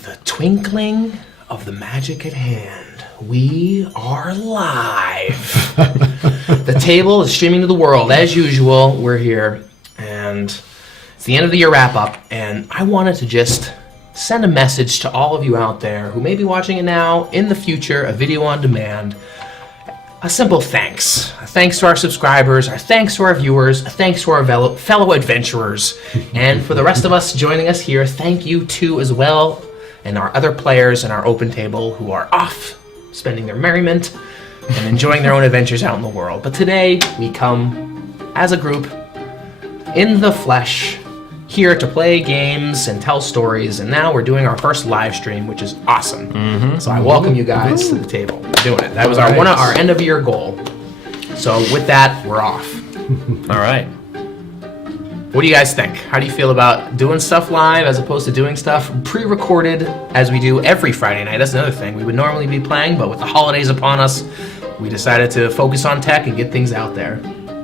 with a twinkling of the magic at hand, we are live. The table is streaming to the world. As usual, we're here, and it's the end of the year wrap-up, and I wanted to just send a message to all of you out there who may be watching it now, in the future, a video on demand. A simple thanks. A thanks to our subscribers, a thanks to our viewers, a thanks to our fellow adventurers, and for the rest of us joining us here, thank you too as well, and our other players in our open table who are off spending their merriment and enjoying their own adventures out in the world. But today, we come as a group, in the flesh, here to play games and tell stories, and now we're doing our first live stream, which is awesome. So I welcome you guys to the table. We're doing it. That was our end of year goal. So with that, we're off. All right. What do you guys think? How do you feel about doing stuff live as opposed to doing stuff pre-recorded as we do every Friday night? That's another thing. We would normally be playing, but with the holidays upon us, we decided to focus on tech and get things out there.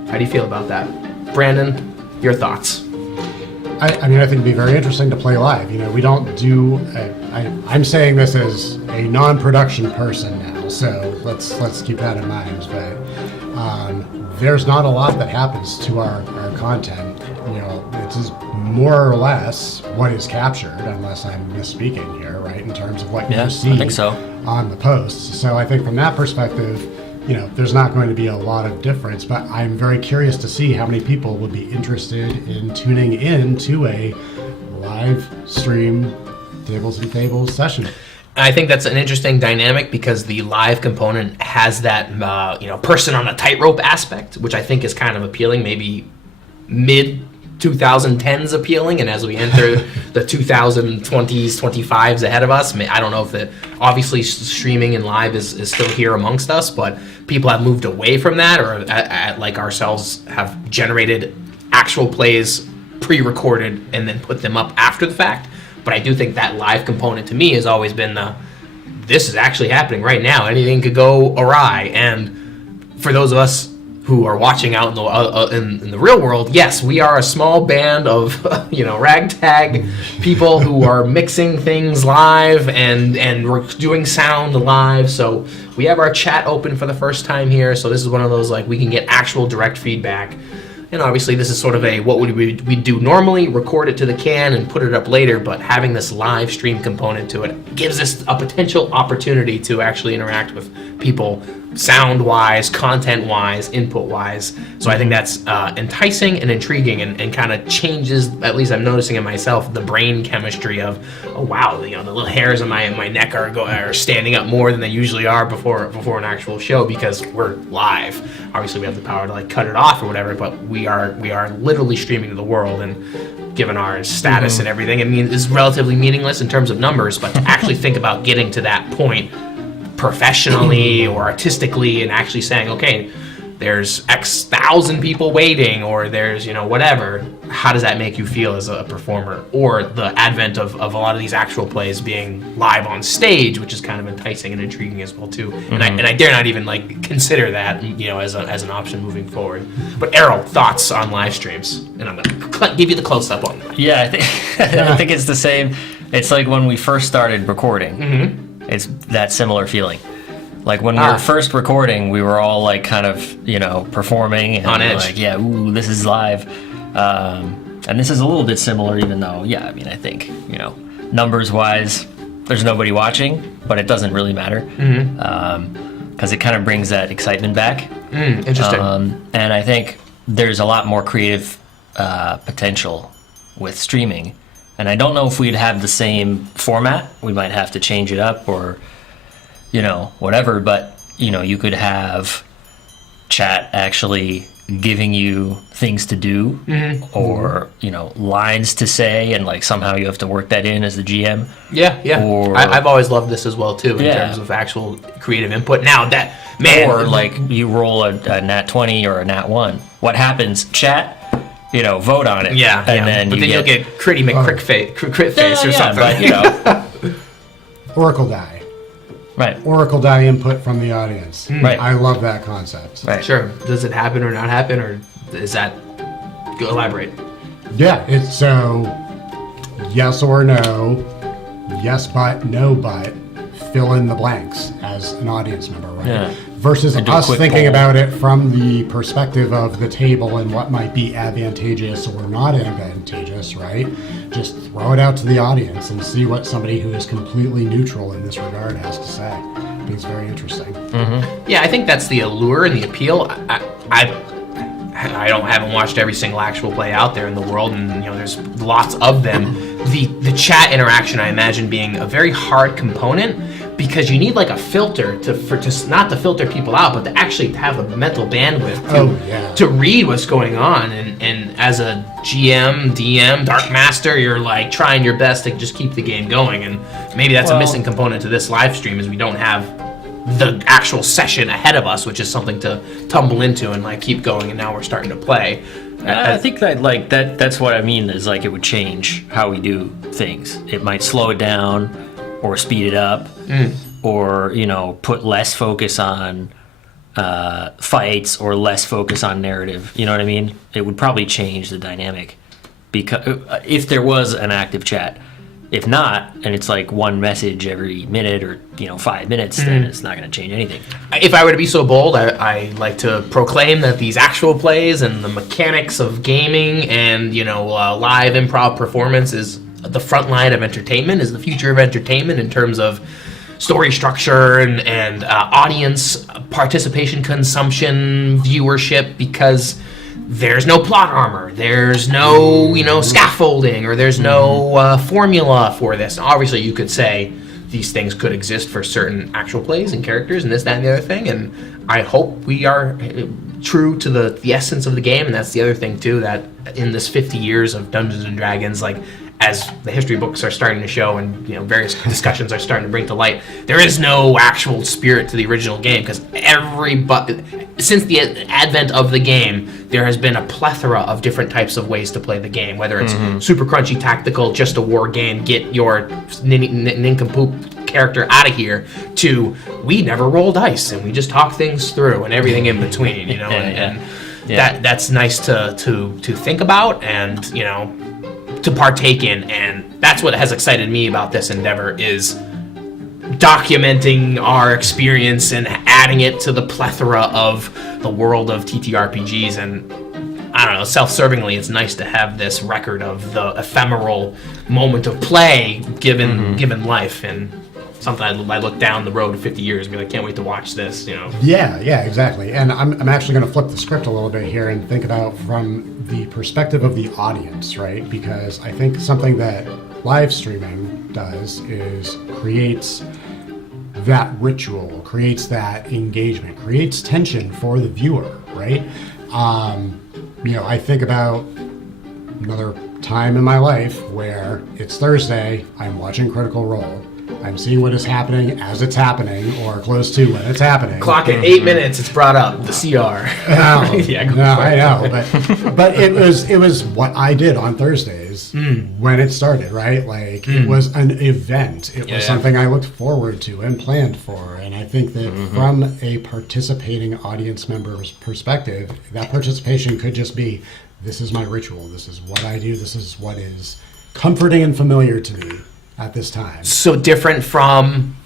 How do you feel about that? Brandon, your thoughts? I mean, I think it'd be very interesting to play live. You know, we don't do. I'm saying this as a non-production person now, so let's keep that in mind. But there's not a lot that happens to our content. You know, it's more or less what is captured, unless I'm misspeaking here, right? In terms of what you see I think so. on the posts. So I think from that perspective, you know, there's not going to be a lot of difference, but I'm very curious to see how many people would be interested in tuning in to a live stream Tables and Fables session. I think that's an interesting dynamic because the live component has that, person on a tightrope aspect, which I think is kind of appealing, maybe mid-2010s appealing, and as we enter the 2020s, 25s ahead of us, I don't know if obviously streaming and live is still here amongst us, but people have moved away from that, or like ourselves have generated actual plays pre-recorded and then put them up after the fact. But I do think that live component to me has always been this is actually happening right now. Anything could go awry. And for those of us who are watching out in the real world, yes, we are a small band of ragtag people who are mixing things live and we're doing sound live. So we have our chat open for the first time here. So this is one of those, like, we can get actual direct feedback. And obviously this is sort of what would we do normally, record it to the can and put it up later, but having this live stream component to it gives us a potential opportunity to actually interact with people sound-wise, content-wise, input-wise. So I think that's enticing and intriguing and kind of changes, at least I'm noticing in myself, the brain chemistry of, oh wow, the little hairs on my neck are standing up more than they usually are before an actual show because we're live. Obviously we have the power to cut it off or whatever, but we are literally streaming to the world, and given our status and everything, it is relatively meaningless in terms of numbers, but to actually think about getting to that point professionally or artistically and actually saying, okay, there's X thousand people waiting, or there's whatever, how does that make you feel as a performer? Or the advent of a lot of these actual plays being live on stage, which is kind of enticing and intriguing as well too. And I dare not even consider that as an option moving forward. But Errol, thoughts on live streams? And I'm gonna give you the close up on that. Yeah, I think it's the same. It's like when we first started recording. It's that similar feeling. Like when we were first recording, we were all kind of, performing and on edge. Like, yeah, ooh, this is live. And this is a little bit similar, even though, I think, numbers wise, there's nobody watching, but it doesn't really matter. Because it kind of brings that excitement back. Interesting. And I think there's a lot more creative potential with streaming. And I don't know if we'd have the same format. We might have to change it up or, whatever. But, you could have chat actually giving you things to do or, lines to say. And, somehow you have to work that in as the GM. Yeah. I've always loved this as well, too, in terms of actual creative input. Now, that, man. Or, you roll a nat 20 or a nat 1. What happens? Chat. Vote on it. Yeah, and then you'll get Critty McCrit face or something. But, Oracle die. Right. Oracle die input from the audience. Right. I love that concept. Right. Sure. Does it happen or not happen, or is that... Go elaborate. Yeah, it's so yes or no, yes but, no but, fill in the blanks as an audience member, right? Yeah. Versus And do a us quick thinking poll. about it from the perspective of the table and what might be advantageous or not advantageous, right? Just throw it out to the audience and see what somebody who is completely neutral in this regard has to say. I think it's very interesting. Yeah, I think that's the allure and the appeal. I haven't watched every single actual play out there in the world, and there's lots of them. The chat interaction, I imagine, being a very hard component because you need like a filter to not to filter people out, but to actually have the mental bandwidth to read what's going on. And as a GM, DM, Dark Master, you're like trying your best to just keep the game going. And maybe that's a missing component to this live stream is we don't have the actual session ahead of us, which is something to tumble into and like keep going. And now we're starting to play. I think that like that's what I mean is like it would change how we do things. It might slow it down or speed it up or put less focus on fights or less focus on narrative. You know what I mean? It would probably change the dynamic because if there was an active chat. If not, and it's like one message every minute or 5 minutes, then it's not going to change anything. If I were to be so bold, I like to proclaim that these actual plays and the mechanics of gaming and live improv performance is the front line of entertainment, is the future of entertainment in terms of story structure and audience participation, consumption, viewership, because there's no plot armor, there's no scaffolding, or there's no formula for this. Obviously, you could say these things could exist for certain actual plays and characters and this, that, and the other thing, and I hope we are true to the essence of the game. And that's the other thing too, that in this 50 years of Dungeons and Dragons, like as the history books are starting to show and various discussions are starting to bring to light, there is no actual spirit to the original game, because since the advent of the game, there has been a plethora of different types of ways to play the game, whether it's super crunchy tactical, just a war game, get your nincompoop character out of here, to we never roll dice and we just talk things through and everything in between, and that's nice to think about and to partake in. And that's what has excited me about this endeavor, is documenting our experience and adding it to the plethora of the world of TTRPGs. And I don't know, self-servingly, it's nice to have this record of the ephemeral moment of play given life, and something I look down the road 50 years and be like, can't wait to watch this, Yeah, exactly. And I'm actually going to flip the script a little bit here and think about from the perspective of the audience, right? Because I think something that live streaming does is creates that ritual, creates that engagement, creates tension for the viewer, right? I think about another time in my life where it's Thursday, I'm watching Critical Role. I'm seeing what is happening as it's happening, or close to when it's happening. Clock at 8 minutes, it's brought up, the CR. I know, but it was what I did on Thursdays when it started, right? Like it was an event. It was something I looked forward to and planned for. And I think that from a participating audience member's perspective, that participation could just be, this is my ritual, this is what I do, this is what is comforting and familiar to me at this time. So different from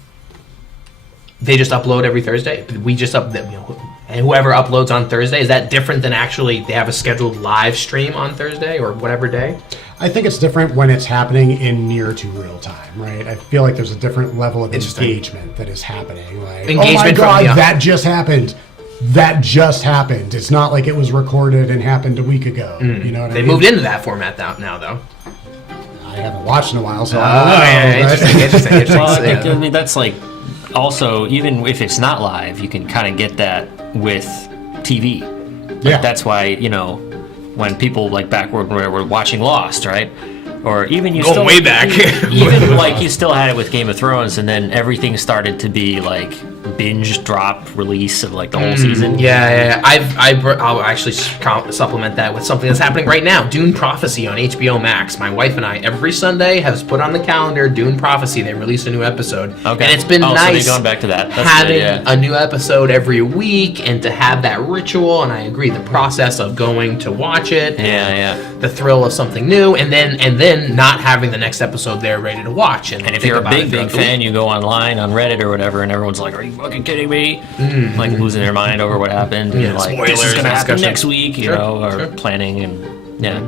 they just upload every Thursday. We just and whoever uploads on Thursday, is that different than actually they have a scheduled live stream on Thursday or whatever day? I think it's different when it's happening in near to real time, right? I feel like there's a different level of engagement that is happening. Like, Engagement oh my from God, that just happened. That just happened. It's not like it was recorded and happened a week ago. You know what I mean? They moved into that format now, though. I haven't watched in a while, so I don't know. Interesting. Well, I mean, that's like also, even if it's not live, you can kind of get that with TV. Like, that's why, when people like back when we were watching Lost, right? Or even you Going still way back. even like you still had it with Game of Thrones, and then everything started to be like binge drop release of like the whole season. Yeah. I'll actually supplement that with something that's happening right now. Dune Prophecy on HBO Max. My wife and I every Sunday has put on the calendar Dune Prophecy. They released a new episode, Okay. and it's been So nice they've gone back to that. That's having good, yeah. a new episode every week and to have that ritual. And I agree, the process of going to watch it, Yeah. the thrill of something new, and then not having the next episode there ready to watch. And And if think you're a about it big throughout the fan, week. you go online on Reddit or whatever, and everyone's like, "Are you fucking kidding me?" Like losing their mind over what happened. Yeah, and like, spoilers this is gonna and happen discussion. next week, you Sure, know, or sure. planning and yeah.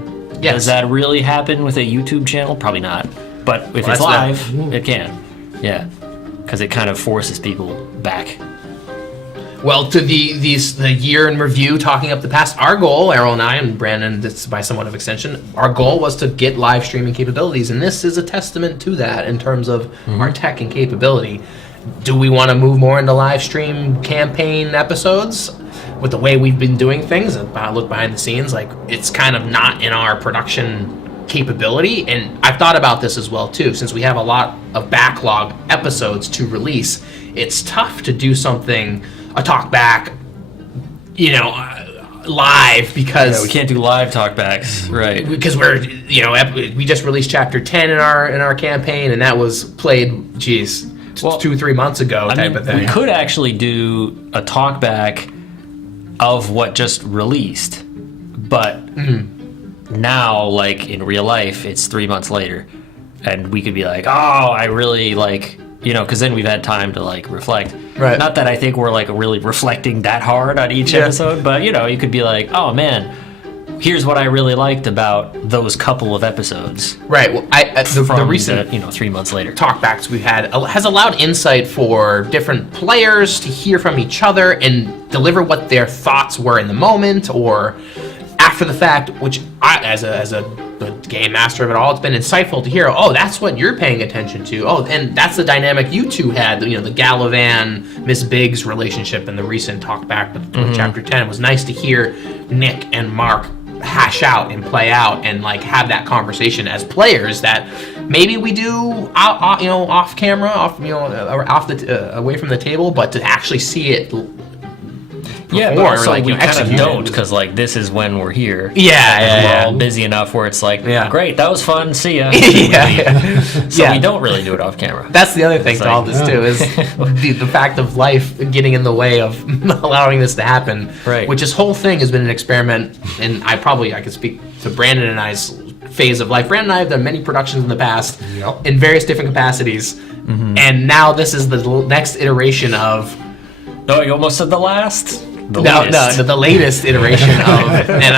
Yes. Does that really happen with a YouTube channel? Probably not. But if Well, it's that's live, it can. Yeah, because it kind of forces people back. Well, to the year in review, talking up the past, our goal, Errol and I, and Brandon, this by somewhat of extension, our goal was to get live streaming capabilities, and this is a testament to that in terms of our tech and capability. Do we want to move more into live stream campaign episodes? With the way we've been doing things, look behind the scenes, like it's kind of not in our production capability. And I've thought about this as well too, since we have a lot of backlog episodes to release. It's tough to do something, a talk back, live because We can't do live talkbacks, right? because we just released chapter 10 in our campaign, and that was played, Well, 2-3 months ago type of thing. We could actually do a talkback of what just released, but now, like in real life, it's 3 months later, and we could be like, "Oh, I really like," because then we've had time to like reflect. Right. Not that I think we're like really reflecting that hard on each Yeah. episode, but you could be like, "Oh man, here's what I really liked about those couple of episodes." Right. Well, the From recent 3 months later. talkbacks we've had has allowed insight for different players to hear from each other and deliver what their thoughts were in the moment or after the fact, which I, as a game master of it all, it's been insightful to hear, oh, that's what you're paying attention to. Oh, and that's the dynamic you two had, the Gallivan, Miss Biggs relationship in the recent talkback with Chapter 10. It was nice to hear Nick and Mark hash out and play out and like have that conversation as players that maybe we do off camera, away from the table, but to actually see it Yeah, but perform, also like, we kind of execute don't it. because like this is when we're here. Yeah, We're all busy enough where it's like, Yeah. great, that was fun, see ya. yeah. So Yeah. we don't really do it off camera. That's the other thing to like- all this too is the fact of life getting in the way of allowing this to happen. Right. Which this whole thing has been an experiment, and I could speak to Brandon and I's phase of life. Brandon and I have done many productions in the past Yep. in various different capacities, and now this is the next iteration of No, you almost said the last. The no, latest. the latest iteration of, and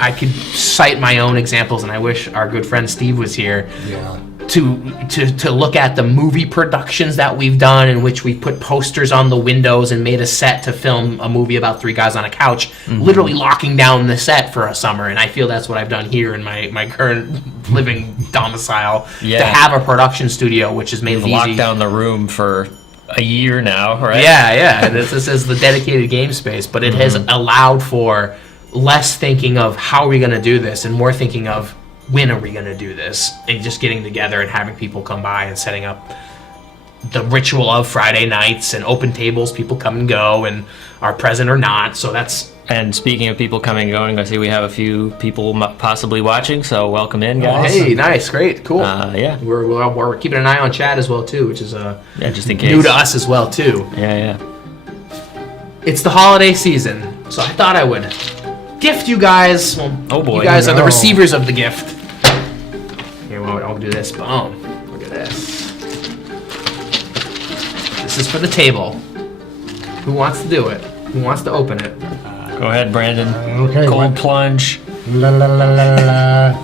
I could cite my own examples, and I wish our good friend Steve was here. Yeah. To look at the movie productions that we've done in which we put posters on the windows and made a set to film a movie about three guys on a couch, literally locking down the set for a summer. And I feel that's what I've done here in my current living domicile, Yeah. to have a production studio, which has made We've it locked easy. down the room for a year now, right? Yeah. And this is the dedicated game space, but it has allowed for less thinking of how are we going to do this and more thinking of when are we going to do this, and just getting together and having people come by and setting up the ritual of Friday nights and open tables. People come and go and are present or not. So that's And speaking of people coming and going, I see we have a few people possibly watching, so welcome in, guys. hey, nice, great, cool. Yeah. We're keeping an eye on chat as well too, which is Yeah, just in case. new to us as well too. Yeah. It's the holiday season, so I thought I would gift you guys. Well, Oh, boy. you guys are the No. receivers of the gift. Here, I'll do this. Boom. Look at this. This is for the table. Who wants to do it? Who wants to open it? Go ahead, Brandon. Okay. Cold what- plunge. La la la la la la.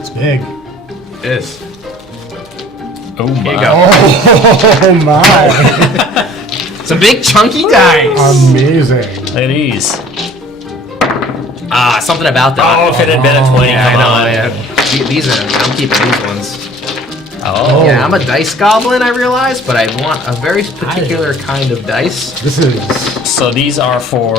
It's big. This. Oh my. Here you go. Oh my! Some big chunky guys. Amazing. Look at these. Something about that. Oh, if it had been a 20, yeah, I come know. on. Yeah. These are. I'm keeping these ones. Oh. Yeah, I'm a dice goblin, I realize, but I want a very particular kind of dice. This is. So these are for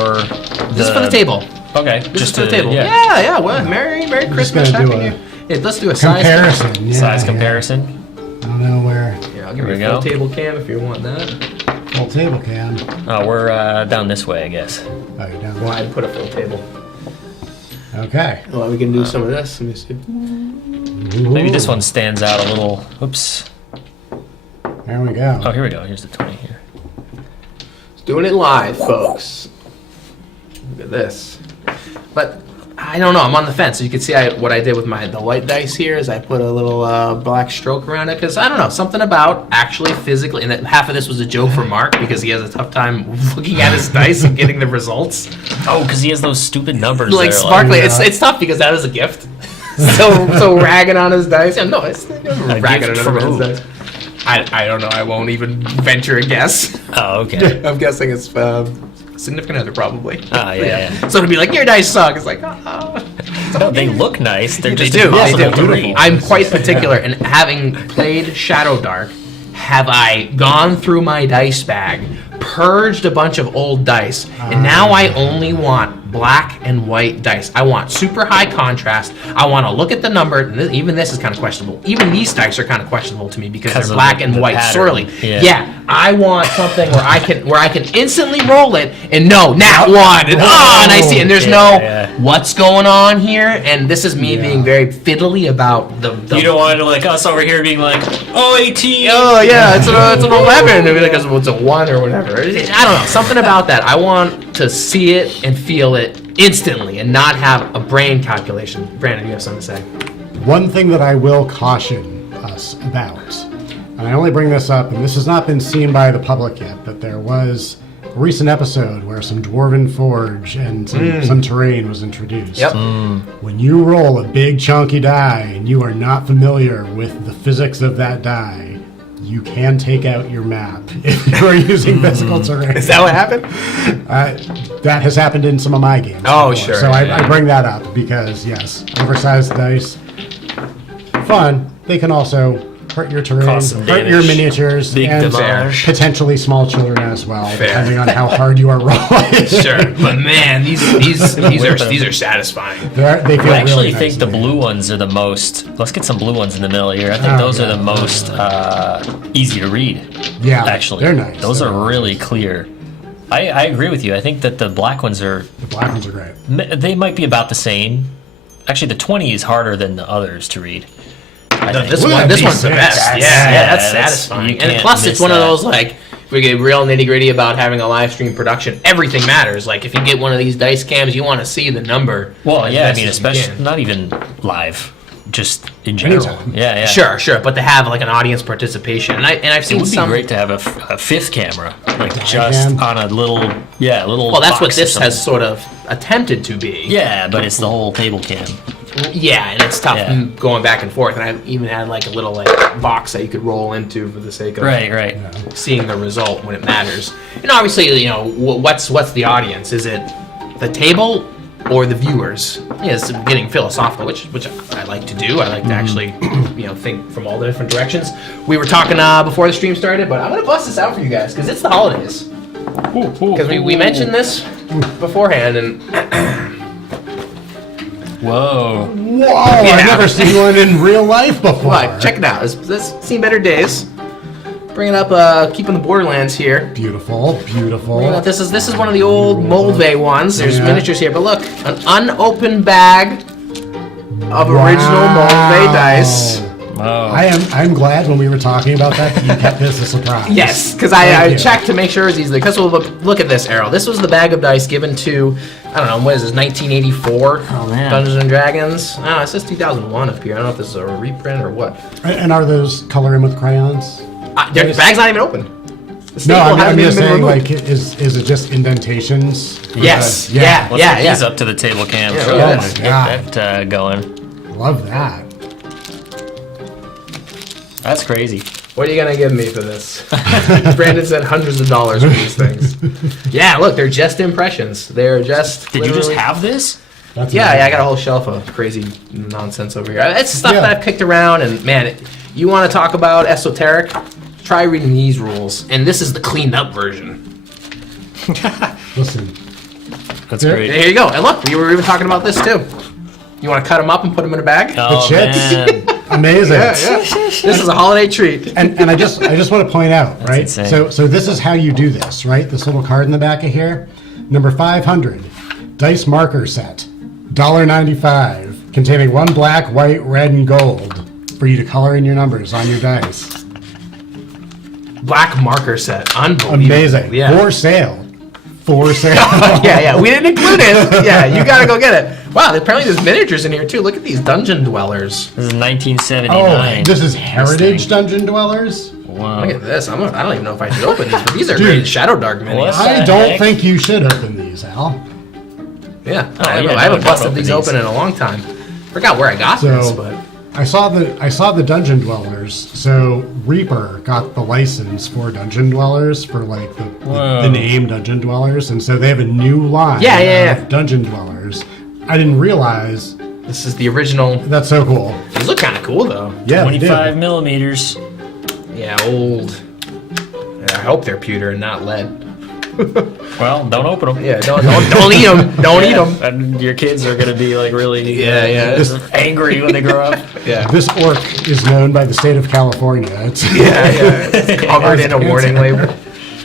This is for the table. Okay. This is for the table. Yeah. Yeah. Well, Merry Christmas. gonna do Happy a New Year. Yeah, let's do a size. Comparison. Yeah, Size yeah. comparison. I don't know where. Yeah, Here, I'll give Here you we a full go. table cam if you want that. Full table cam. Oh, we're down this way, I guess. Oh, you're down Well, I'd put a full table. Okay. Well, we can do some of this. Let me see. Maybe this one stands out a little. Oops. There we go. Oh, here we go. Here's the 20 here. Doing it live, folks. Look at this. But I don't know. I'm on the fence. So you can see what I did with the white dice here is I put a little black stroke around it because I don't know, something about actually physically, and that half of this was a joke for Mark because he has a tough time looking at his dice and getting the results. Oh, because he has those stupid numbers. Like there, sparkly. It's tough because that is a gift. so ragging on his dice. Yeah, no, it's ragging gift on from his who? dice. I don't know. I won't even venture a guess. Oh, okay. I'm guessing it's significant other probably. Ah, yeah. So to be like, your dice suck, it's like, oh. No, they look nice. They're They just do. They impossible do. to read. I'm quite particular, and having played Shadow Dark, have I gone through my dice bag, purged a bunch of old dice, and now I only want black and white dice. I want super high contrast. I want to look at the number. And even this is kind of questionable. Even these dice are kind of questionable to me because 'Cause they're of black and the white pattern. swirly. Yeah. Yeah, I want something where I can instantly roll it and know nat one and and I see, and there's Yeah. what's going on here, and this is me being very fiddly about the You don't want to like us over here being like, oh, 18. oh yeah, it's an 11, maybe because it's a 1 or whatever. I don't know, something about that. I want to see it and feel it instantly and not have a brain calculation. Brandon, you have something to say? One thing that I will caution us about, and I only bring this up, and this has not been seen by the public yet, but there was a recent episode where some Dwarven Forge and some terrain was introduced. Yep. When you roll a big chunky die and you are not familiar with the physics of that die, you can take out your map if you are using physical terrain. Is that what happened? That has happened in some of my games. Oh, before. sure, So yeah. I bring that up because, yes, oversized dice, fun. They can also hurt your terrain, Cause some hurt your damage. miniatures, Big and damage. potentially small children as well, Fair. depending on how hard you are rolling. Sure, but man, these are satisfying. They feel I actually really think nice the in the blue hand. ones are the most. Let's get some blue ones in the middle here. I think Oh, those are yeah. the most easy to read. Yeah, Actually, they're nice. Those They're are really clear. I agree with you. I think that the black ones are. The black ones are great. They might be about the same. Actually, the 20 is harder than the others to read. I think. This Look at one's these the things. best. That's- Yeah, that's that's- satisfying. you And can't plus, it's miss one of that. those like, if we get real nitty gritty about having a live stream production, everything matters. Like if you get one of these dice cams, you want to see the number. Well, as yeah, I best mean, as you especially can. not even live, just in general. Anytime. Yeah. Sure, but to have like an audience participation, and I've It seen would be some. great to have a fifth camera, like just cam. on a little, little. Well, that's what box or this has something. sort of attempted to be. Yeah, but it's the whole table cam. Yeah, and it's tough Yeah. going back and forth. And I even had like a little like box that you could roll into for the sake of Right. seeing the result when it matters. And obviously, you know, what's the audience? Is it the table or the viewers? Yeah, it's getting philosophical, which I like to do. I like to actually, think from all the different directions. We were talking before the stream started, but I'm gonna bust this out for you guys because it's the holidays. Because we mentioned this beforehand, and Whoa. Whoa! I've never seen one in real life before. what? Check it out. This seen better days. Bringing up, keeping the Borderlands here. Beautiful. This is one of the old Moldvay ones. There's Yeah. miniatures here, but look, an unopened bag of original Moldvay dice. Oh. I'm glad when we were talking about that you kept this a surprise. Yes, because Thank I you. checked to make sure it's easily. Because look at this arrow. This was the bag of dice given to, I don't know, what is this, 1984 Oh, man. Dungeons and Dragons. I don't know, it says 2001 up here. I don't know if this is a reprint or what. And are those color in with crayons? The bag's not even open. The No, staple I'm hasn't just even been saying, removed. like, is it just indentations? Yes, Yeah. Let's get these up to the table cam. Yeah, so look at let's this. get that going. Love that. That's crazy. What are you gonna give me for this? Brandon said hundreds of dollars for these things. Yeah, look, they're just impressions. They're just. Did you just literally- have this? That's Yeah, amazing. I got a whole shelf of crazy nonsense over here. It's stuff Yeah. that I've kicked around, and man, you want to talk about esoteric? Try reading these rules, and this is the cleaned up version. Listen, That's Yeah. great. Here you go. And look, we were even talking about this too. You want to cut them up and put them in a bag? Oh, chips? man. Amazing. This is a holiday treat. And I just want to point out, right? insane. So this is how you do this, right? This little card in the back of here, number 500, dice marker set, $1.95, containing one black, white, red, and gold for you to color in your numbers on your dice. Black marker set. Unbelievable. Amazing. Yeah. For sale. Yeah. We didn't include it. Yeah, you gotta go get it. Wow, apparently there's miniatures in here too. Look at these dungeon dwellers. This is Oh, 1979. this is Heritage Dungeon Dwellers? Wow. Look at this. I don't even know if I should open these, but these are Dude. great Shadow Dark minis. What? I the don't heck? think you should open these, Al. Yeah, Oh, I yeah, haven't don't busted open these these. open in a long time. Forgot where I got this, So but I saw the Dungeon Dwellers. So Reaper got the license for Dungeon Dwellers for like the Whoa. name Dungeon Dwellers, and so they have a new line Yeah. of Dungeon Dwellers. I didn't realize. this is the original. That's so cool. These look kind of cool though. Yeah, they do. 25 millimeters. Yeah, old. Yeah, I hope they're pewter and not lead. Well, don't open them. Yeah, don't eat them. Don't eat them. And your kids are gonna be like really Yeah. angry when they grow up. Yeah. This orc is known by the state of California. It's, Yeah. It's covered in a Cancer. warning label.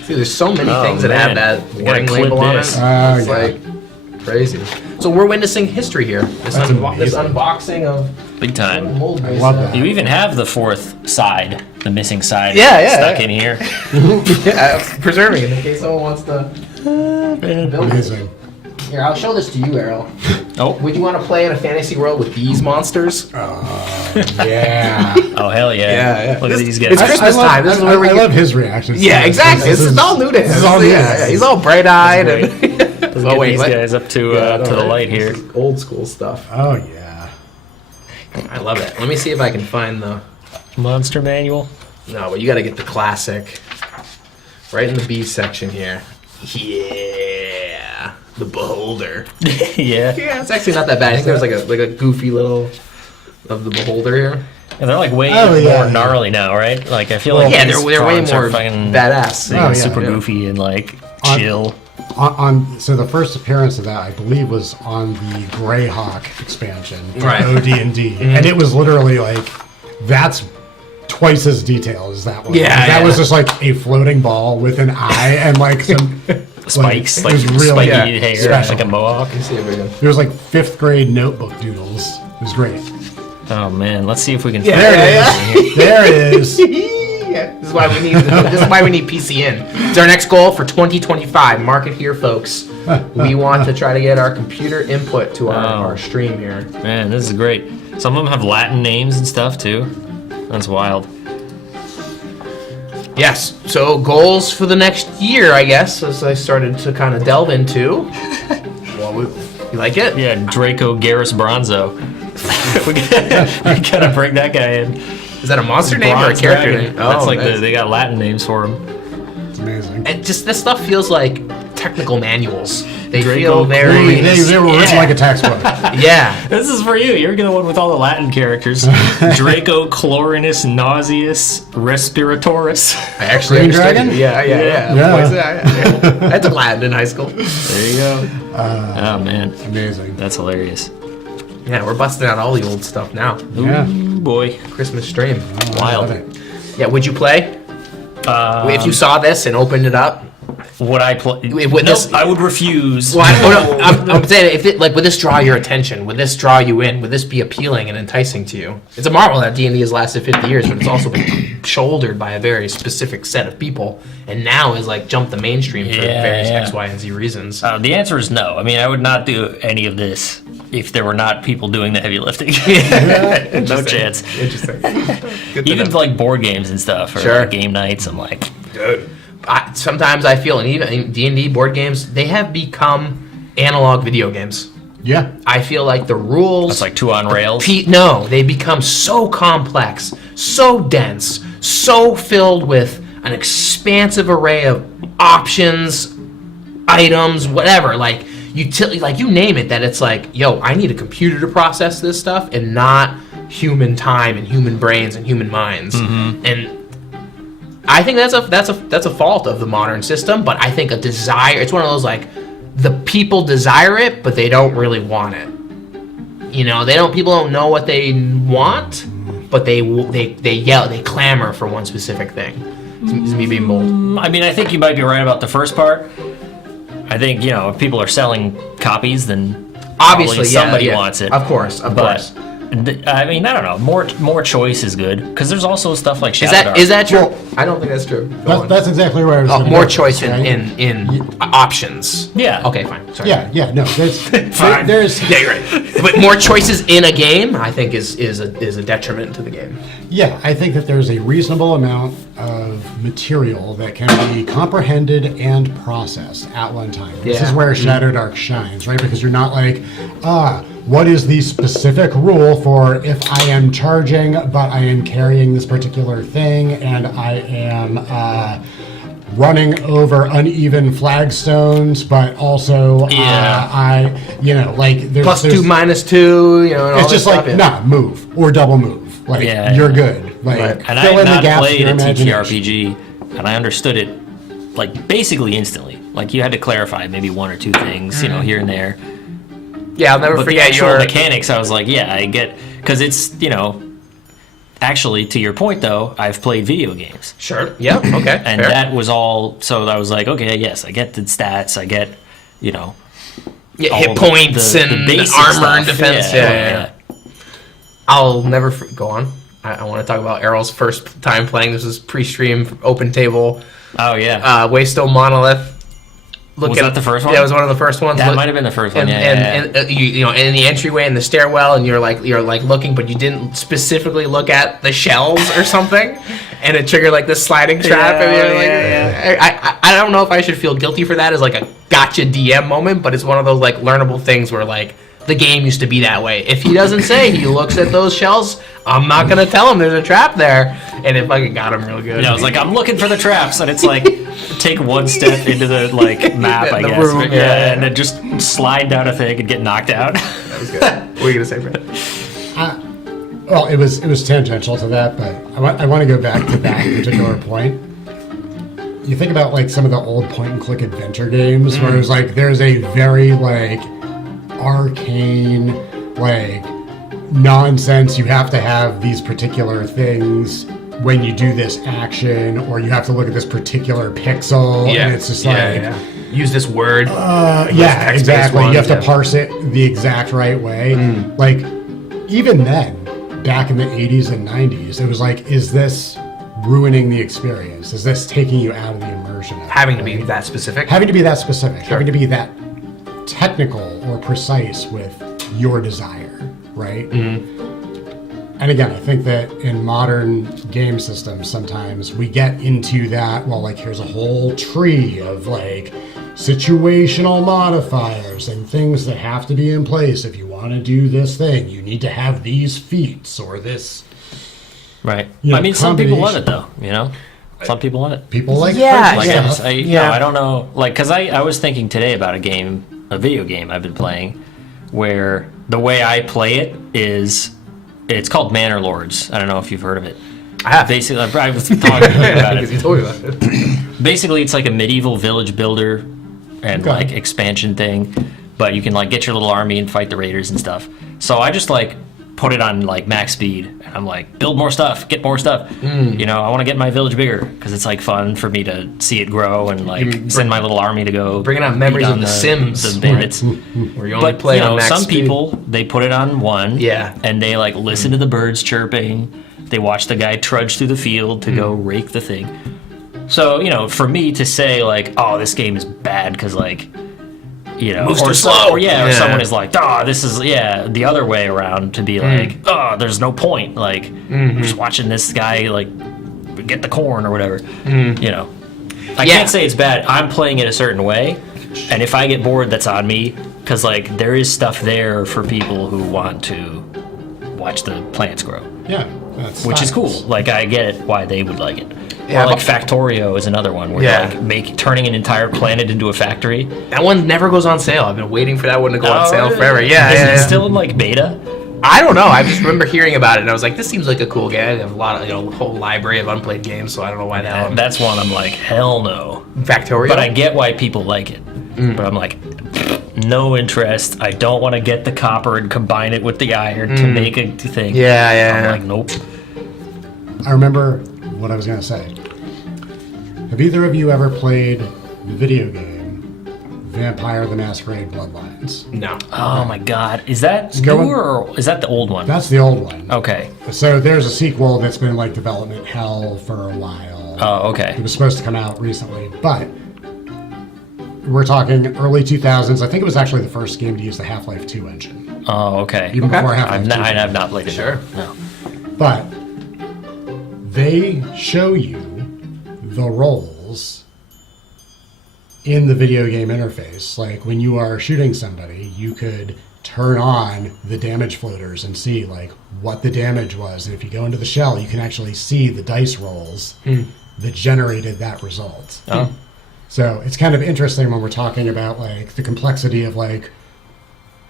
Dude, there's so many Oh, things that have man. that You warning gotta clip label on it. this. It's yeah. like crazy. So we're witnessing history here. This, That's this amazing. unboxing of Big time. mold. I love that. You even have the fourth side, the missing side, Yeah, stuck yeah. in here. Yeah, preserving it in case someone wants to build it. Amazing. Here, I'll show this to you, Errol. Oh, Would you want to play in a fantasy world with these monsters? Yeah. oh hell yeah! Yeah. Look at This- these guys. it's Christmas I love, time. This is I, where we I get- love his reactions. Yeah, exactly. This is all new to him. This is all new. Yeah, he's all bright-eyed. Let's And get these guys up to the light here. This is old school stuff. Oh yeah. I love it. Let me see if I can find the. Monster manual. No, but you got to get the classic. Right in the B section here. Yeah, the Beholder. Yeah. Yeah, it's actually not that bad. I think there's like a goofy little of the Beholder here. And they're like way Oh, yeah, more yeah. gnarly now, right? Like I feel Well, like Yeah, these they're way drawings are more fucking badass. Oh, yeah, super yeah. goofy and like On- chill. So the first appearance of that, I believe, was on the Greyhawk expansion for Right. OD&D, and it was literally like that's twice as detailed as that one. Yeah, that yeah. was just like a floating ball with an eye and like some Spikes, it like was really spiky yeah, hair, special. like a mohawk. Let me see if we can. There was like 5th grade notebook doodles. It was great. Oh man, let's see if we can. Yeah, There yeah, it is. There it is. Yeah, this is why we need. This is why we need PCN. It's our next goal for 2025. Mark it here, folks. We want to try to get our computer input to our stream here. Man, this is great. Some of them have Latin names and stuff too. That's wild. Yes. So goals for the next year, I guess, as I started to kind of delve into. Well, you like it? Yeah, Draco Garrus Bronzo. we gotta bring that guy in. Is that a monster name or a Bronze character Dragon. name? That's like nice. they got Latin names for him. It's amazing. And just this stuff feels like technical manuals. They Draco feel very. They were written Yeah. like a textbook. Yeah. This is for you. You're the one with all the Latin characters. Draco Chlorinus Nauseus Respiratoris. I actually Green understood Dragon? it. Yeah. Yeah. I took Latin in high school. There you go. Oh man, Amazing. that's hilarious. Yeah, we're busting out all the old stuff now. Yeah. Ooh, boy, Christmas stream. wild. Love it. Yeah, would you play? If you saw this and opened it up? Would I play? Would Nope, this- I would refuse. Well, I'm saying, if it, like, would this draw your attention? Would this draw you in? Would this be appealing and enticing to you? It's a marvel that D&D has lasted 50 years, but it's also been shouldered by a very specific set of people, and now is like jumped the mainstream for Yeah, various yeah. X, Y, and Z reasons. The answer is no. I mean, I would not do any of this if there were not people doing the heavy lifting. No chance. Interesting. Good to Even know. like board games and stuff, or Sure. like game nights. I'm like, Dude, sometimes I feel, and even in D&D board games, they have become analog video games. Yeah. I feel like the rules... that's like 2 on rails. No, they become so complex, so dense, so filled with an expansive array of options, items, whatever. Like you name it. That it's like, yo, I need a computer to process this stuff, and not human time and human brains and human minds. And I think that's a fault of the modern system. But I think a desire. It's one of those, like, the people desire it, but they don't really want it. You know, people don't know what they want, but they yell, they clamor for one specific thing. It's me being bold. I mean, I think you might be right about the first part. I think, if people are selling copies, then Obviously, probably somebody wants it. Of course. I mean, I don't know. More choice is good because there's also stuff like Is Shadow that true? Well, I don't think that's true. Go on. That's exactly where I was. gonna More go, choice right? in options. Yeah. Okay, fine. Sorry. Yeah, no, there's Fine. there's Yeah, you're right. But more choices in a game, I think, is a detriment to the game. Yeah, I think that there's a reasonable amount of material that can be comprehended and processed at one time. This is Yeah. where Shadow Dark shines, right? Because you're not like, what is the specific rule for if I am charging, but I am carrying this particular thing and I am running over uneven flagstones, but also there's Plus there's, 2, minus 2, and all It's this just stuff, like move or double move. Like you're good. Like Right. And I fill have in the not gaps played in a your imagination. TTRPG, and I understood it like basically instantly. Like you had to clarify maybe one or two things, here and there. Yeah, I'll never But the forget actual your mechanics, I was like, yeah, I get, because it's actually to your point though, I've played video games, Sure. Yeah. Okay. and fair. that was all. So I was like, okay, yes, I get the stats, I get, Yeah, all hit the- points the and basic armor stuff. and defense. Yeah. I'll never go on. I want to talk about Errol's first time playing. This was pre-stream, open table, Oh yeah, Waystone Monolith. Was that the first one? Yeah, it was one of the first ones. that might have been the first one. And you in the entryway in the stairwell, and you're like looking, but you didn't specifically look at the shells or something, and it triggered like this sliding trap. Yeah, and you're like, I don't know if I should feel guilty for that as like a gotcha DM moment, but it's one of those like learnable things where like the game used to be that way. If he doesn't say he looks at those shells, I'm not gonna tell him there's a trap there, and it fucking got him real good. I was like, I'm looking for the traps, and it's like take one step into the map, I The guess, room, yeah. and then just slide down a thing and get knocked out. That was good. What were you gonna say, Brett? Well, it was tangential to that, but I want to go back to that particular point. You think about like some of the old point and click adventure games where it was like there's a very like arcane like nonsense. You have to have these particular things when you do this action, or you have to look at this particular pixel, and it's just use this word. yeah, exactly. You have to parse it the exact right way. Like, even then, back in the 80s and 90s, it was like, is this ruining the experience? Is this taking you out of the immersion of it, Having to right? be that specific. Having to be that specific, having to be that technical or precise with your desire, right? And again, I think that in modern game systems, sometimes we get into that, well, like, here's a whole tree of, like, situational modifiers and things that have to be in place. If you want to do this thing, you need to have these feats or this. Right. You know, I mean, some people love it, combination. though, Some people love it. People like Yeah, Like, stuff. I don't know. Like, because I was thinking today about a video game I've been playing, where the way I play it is, it's called Manor Lords. I don't know if you've heard of it. I have. Basically, I was talking about Because you it. told me about it. Basically, it's like a medieval village builder and Okay. like expansion thing, but you can like get your little army and fight the raiders and stuff. So I just like put it on like max speed, and I'm like, build more stuff, get more stuff. I want to get my village bigger because it's like fun for me to see it grow and like send my little army to go. Bringing out memories beat of on The Sims. the bandits. Where you only But play on max some speed. people, they put it on one, Yeah. and they like listen to the birds chirping. They watch the guy trudge through the field to go rake the thing. So for me to say like, oh, this game is bad because like, Moves or too slow. or Yeah. someone is like, oh, this is the other way around, to be like, oh, there's no point. Like, I'm just watching this guy like get the corn or whatever. I can't say it's bad. I'm playing it a certain way, and if I get bored, that's on me. Because like there is stuff there for people who want to watch the plants grow, Yeah, that's which is science. cool. Like I get it why they would like it. Yeah, Or like but- Factorio is another one where Yeah. like turning an entire planet into a factory. That one never goes on sale. I've been waiting for that one to go on sale really? forever. Yeah, Is yeah, it yeah. still in like beta? I don't know. I just remember hearing about it, and I was like, "This seems like a cool game." I have a lot of, a whole library of unplayed games, so I don't know why that one. That's one I'm like, hell no. Factorio. But I get why people like it. But I'm like, no interest. I don't want to get the copper and combine it with the iron to make a thing. Yeah, yeah. I'm like, nope. I remember what I was going to say. Have either of you ever played the video game Vampire the Masquerade Bloodlines? No. Oh my god. Is that going- newer or is that the old one? That's the old one. Okay. So there's a sequel that's been like development hell for a while. Oh, okay. It was supposed to come out recently, but we're talking early 2000s. I think it was actually the first game to use the Half-Life 2 engine. Oh, okay. Even before Half-Life 2. I have not played it. Sure. No. But they show you the roles in the video game interface. Like when you are shooting somebody, you could turn on the damage floaters and see like what the damage was. And if you go into the shell, you can actually see the dice rolls that generated that result. Oh. So it's kind of interesting when we're talking about like the complexity of like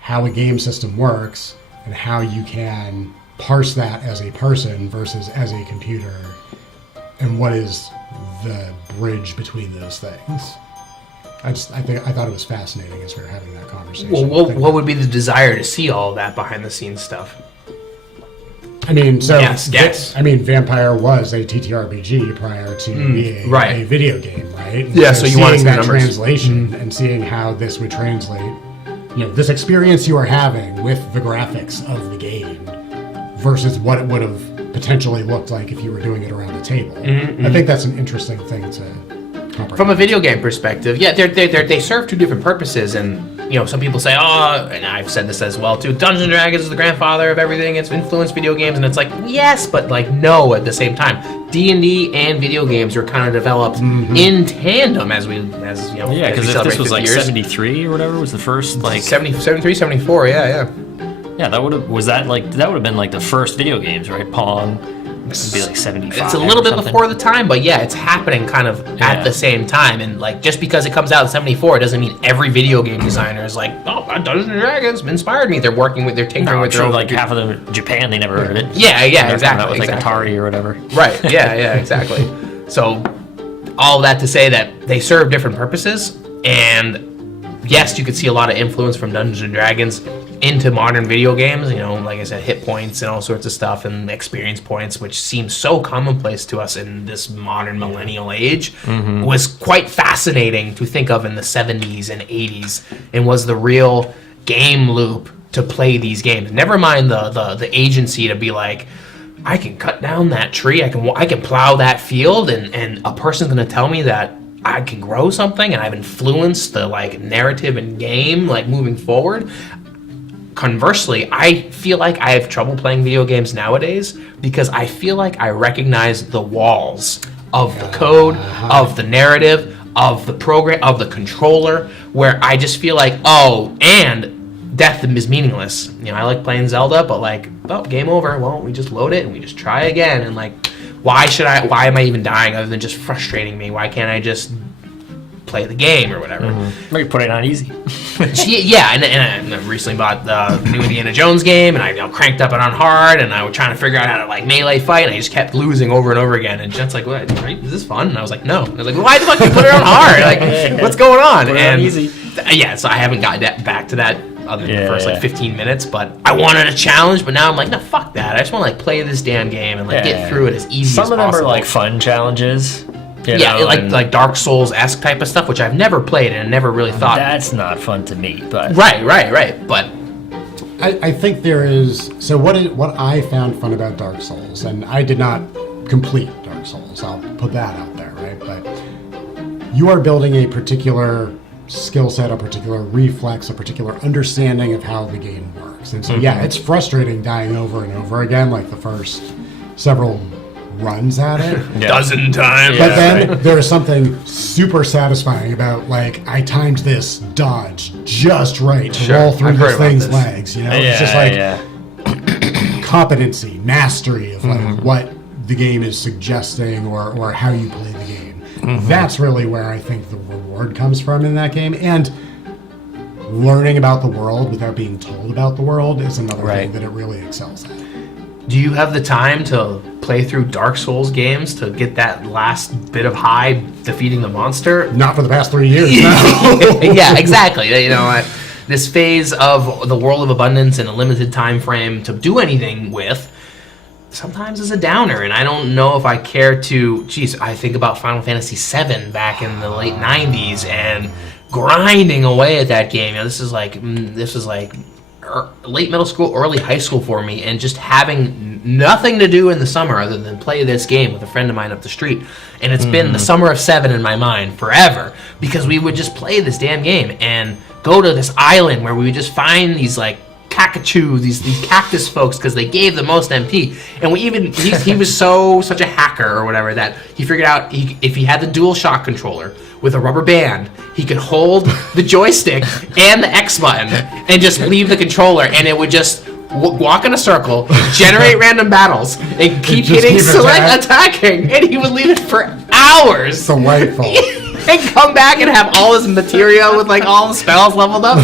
how a game system works and how you can parse that as a person versus as a computer, and what is the bridge between those things. I thought it was fascinating as we were having that conversation. Well, what would be the desire to see all of that behind the scenes stuff? I mean, so Yes. I mean, Vampire was a TTRPG prior to being right. a video game, right? And Yeah, so you wanna seeing see that numbers. translation and seeing how this would translate, this experience you are having with the graphics of the game versus what it would have potentially looked like if you were doing it around a table. I think that's an interesting thing to comprehend. From a video game perspective, yeah, they serve two different purposes, and some people say, oh, and I've said this as well too. Dungeons and Dragons is the grandfather of everything. It's influenced video games, and it's like yes, but like no at the same time. D&D and video games were kind of developed in tandem as Yeah, as we because if celebrate this was 50 like years. 73 or whatever was the first like 73, 74, yeah. yeah, that would have been like the first video games, right? Pong. It'd be like 75. It's a little or bit something. before the time, but yeah, it's happening kind of at Yeah. the same time. And like, just because it comes out in '74, it doesn't mean every video game designer is like, "Oh, Dungeons and Dragons inspired me." They're tinkering No, I'm with their sure own. like half of them in Japan they never heard of it. Yeah, That exactly. was like exactly. Atari or whatever. Right. Yeah, exactly. So, all that to say that they serve different purposes, and yes, you could see a lot of influence from Dungeons and Dragons into modern video games. Like I said, hit points and all sorts of stuff, and experience points, which seems so commonplace to us in this modern millennial age, was quite fascinating to think of in the 70s and 80s, and was the real game loop to play these games. Never mind the agency to be like, I can cut down that tree, I can plow that field, and a person's gonna tell me that I can grow something, and I've influenced the like narrative and game like moving forward. Conversely, I feel like I have trouble playing video games nowadays because I feel like I recognize the walls of the code, of the narrative, of the program, of the controller, where I just feel like, oh, and death is meaningless. I like playing Zelda, but like, oh, game over. Well, we just load it and we just try again. And like, why am I even dying other than just frustrating me? Why can't I just play the game or whatever? Maybe put it on easy. Yeah, and I recently bought the new Indiana Jones game, and I cranked up it on hard, and I was trying to figure out how to like melee fight, and I just kept losing over and over again. And Jen's like, "What? Right? Is this fun?" And I was like, "No." I was like, "Why the fuck you put it on hard? Like, what's going on?" Put it on easy. Yeah, so I haven't got back to that other than the first Yeah. like 15 minutes, but I wanted a challenge. But now I'm like, no, fuck that. I just want to like play this damn game and like get through it as easy as possible. Some of them are like fun challenges. Yeah, like Dark Souls-esque type of stuff, which I've never played and never really thought. That's not fun to me, but Right. But I think there is. So what I found fun about Dark Souls, and I did not complete Dark Souls. I'll put that out there, right? But you are building a particular skill set, a particular reflex, a particular understanding of how the game works. And so, yeah, it's frustrating dying over and over again, like the first several runs at it. dozen times. But then there is something super satisfying about, like, I timed this dodge just right to roll through I've heard this about thing's this. legs. It's just like competency, mastery of like what the game is suggesting or how you play the game. That's really where I think the reward comes from in that game. And learning about the world without being told about the world is another thing that it really excels at. Do you have the time to play through Dark Souls games to get that last bit of high defeating the monster? Not for the past 3 years, no. Yeah, exactly. This phase of the world of abundance and a limited time frame to do anything with, sometimes is a downer, and I don't know if I care to. Geez, I think about Final Fantasy VII back in the late '90s and grinding away at that game. This is like late middle school, early high school for me, and just having nothing to do in the summer other than play this game with a friend of mine up the street. And it's been the summer of 7 in my mind forever, because we would just play this damn game and go to this island where we would just find these like Cacachoo, these cactus folks, because they gave the most MP. And he was such a hacker or whatever that he figured out if he had the dual shock controller with a rubber band, he could hold the joystick and the X button and just leave the controller, and it would just walk in a circle, generate random battles, and keep hitting select attacking, and he would leave it for hours. Delightful. And come back and have all his material with like all the spells leveled up.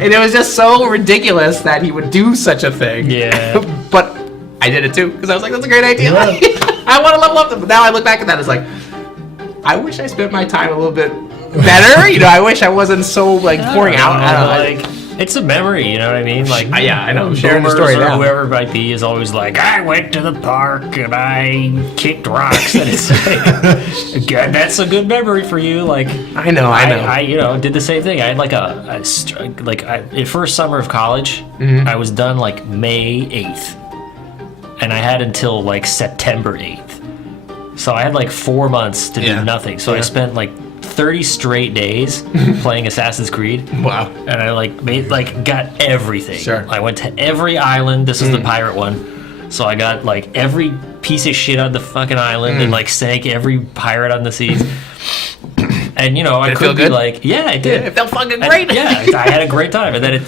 And it was just so ridiculous that he would do such a thing. Yeah. But I did it too, because I was like, that's a great idea. Yeah. I want to level up. But now I look back at that, it's like, I wish I spent my time a little bit better. I wish I wasn't so like pouring out. I don't know. It's a memory, you know what I mean? Like, yeah, I know. I'm sharing the story or now. whoever it might be is always like, I went to the park and I kicked rocks. And it's like, God, that's a good memory for you. Like, I know. I did the same thing. I had like first summer of college, I was done like May 8th, and I had until like September 8th. So I had like 4 months to do nothing. So I spent like 30 straight days playing Assassin's Creed. Wow. And I got everything. Sure. I went to every island. This is the pirate one. So I got like every piece of shit on the fucking island and like sank every pirate on the seas. And I could be like, yeah, I did. Yeah, it felt fucking great. I had a great time. And then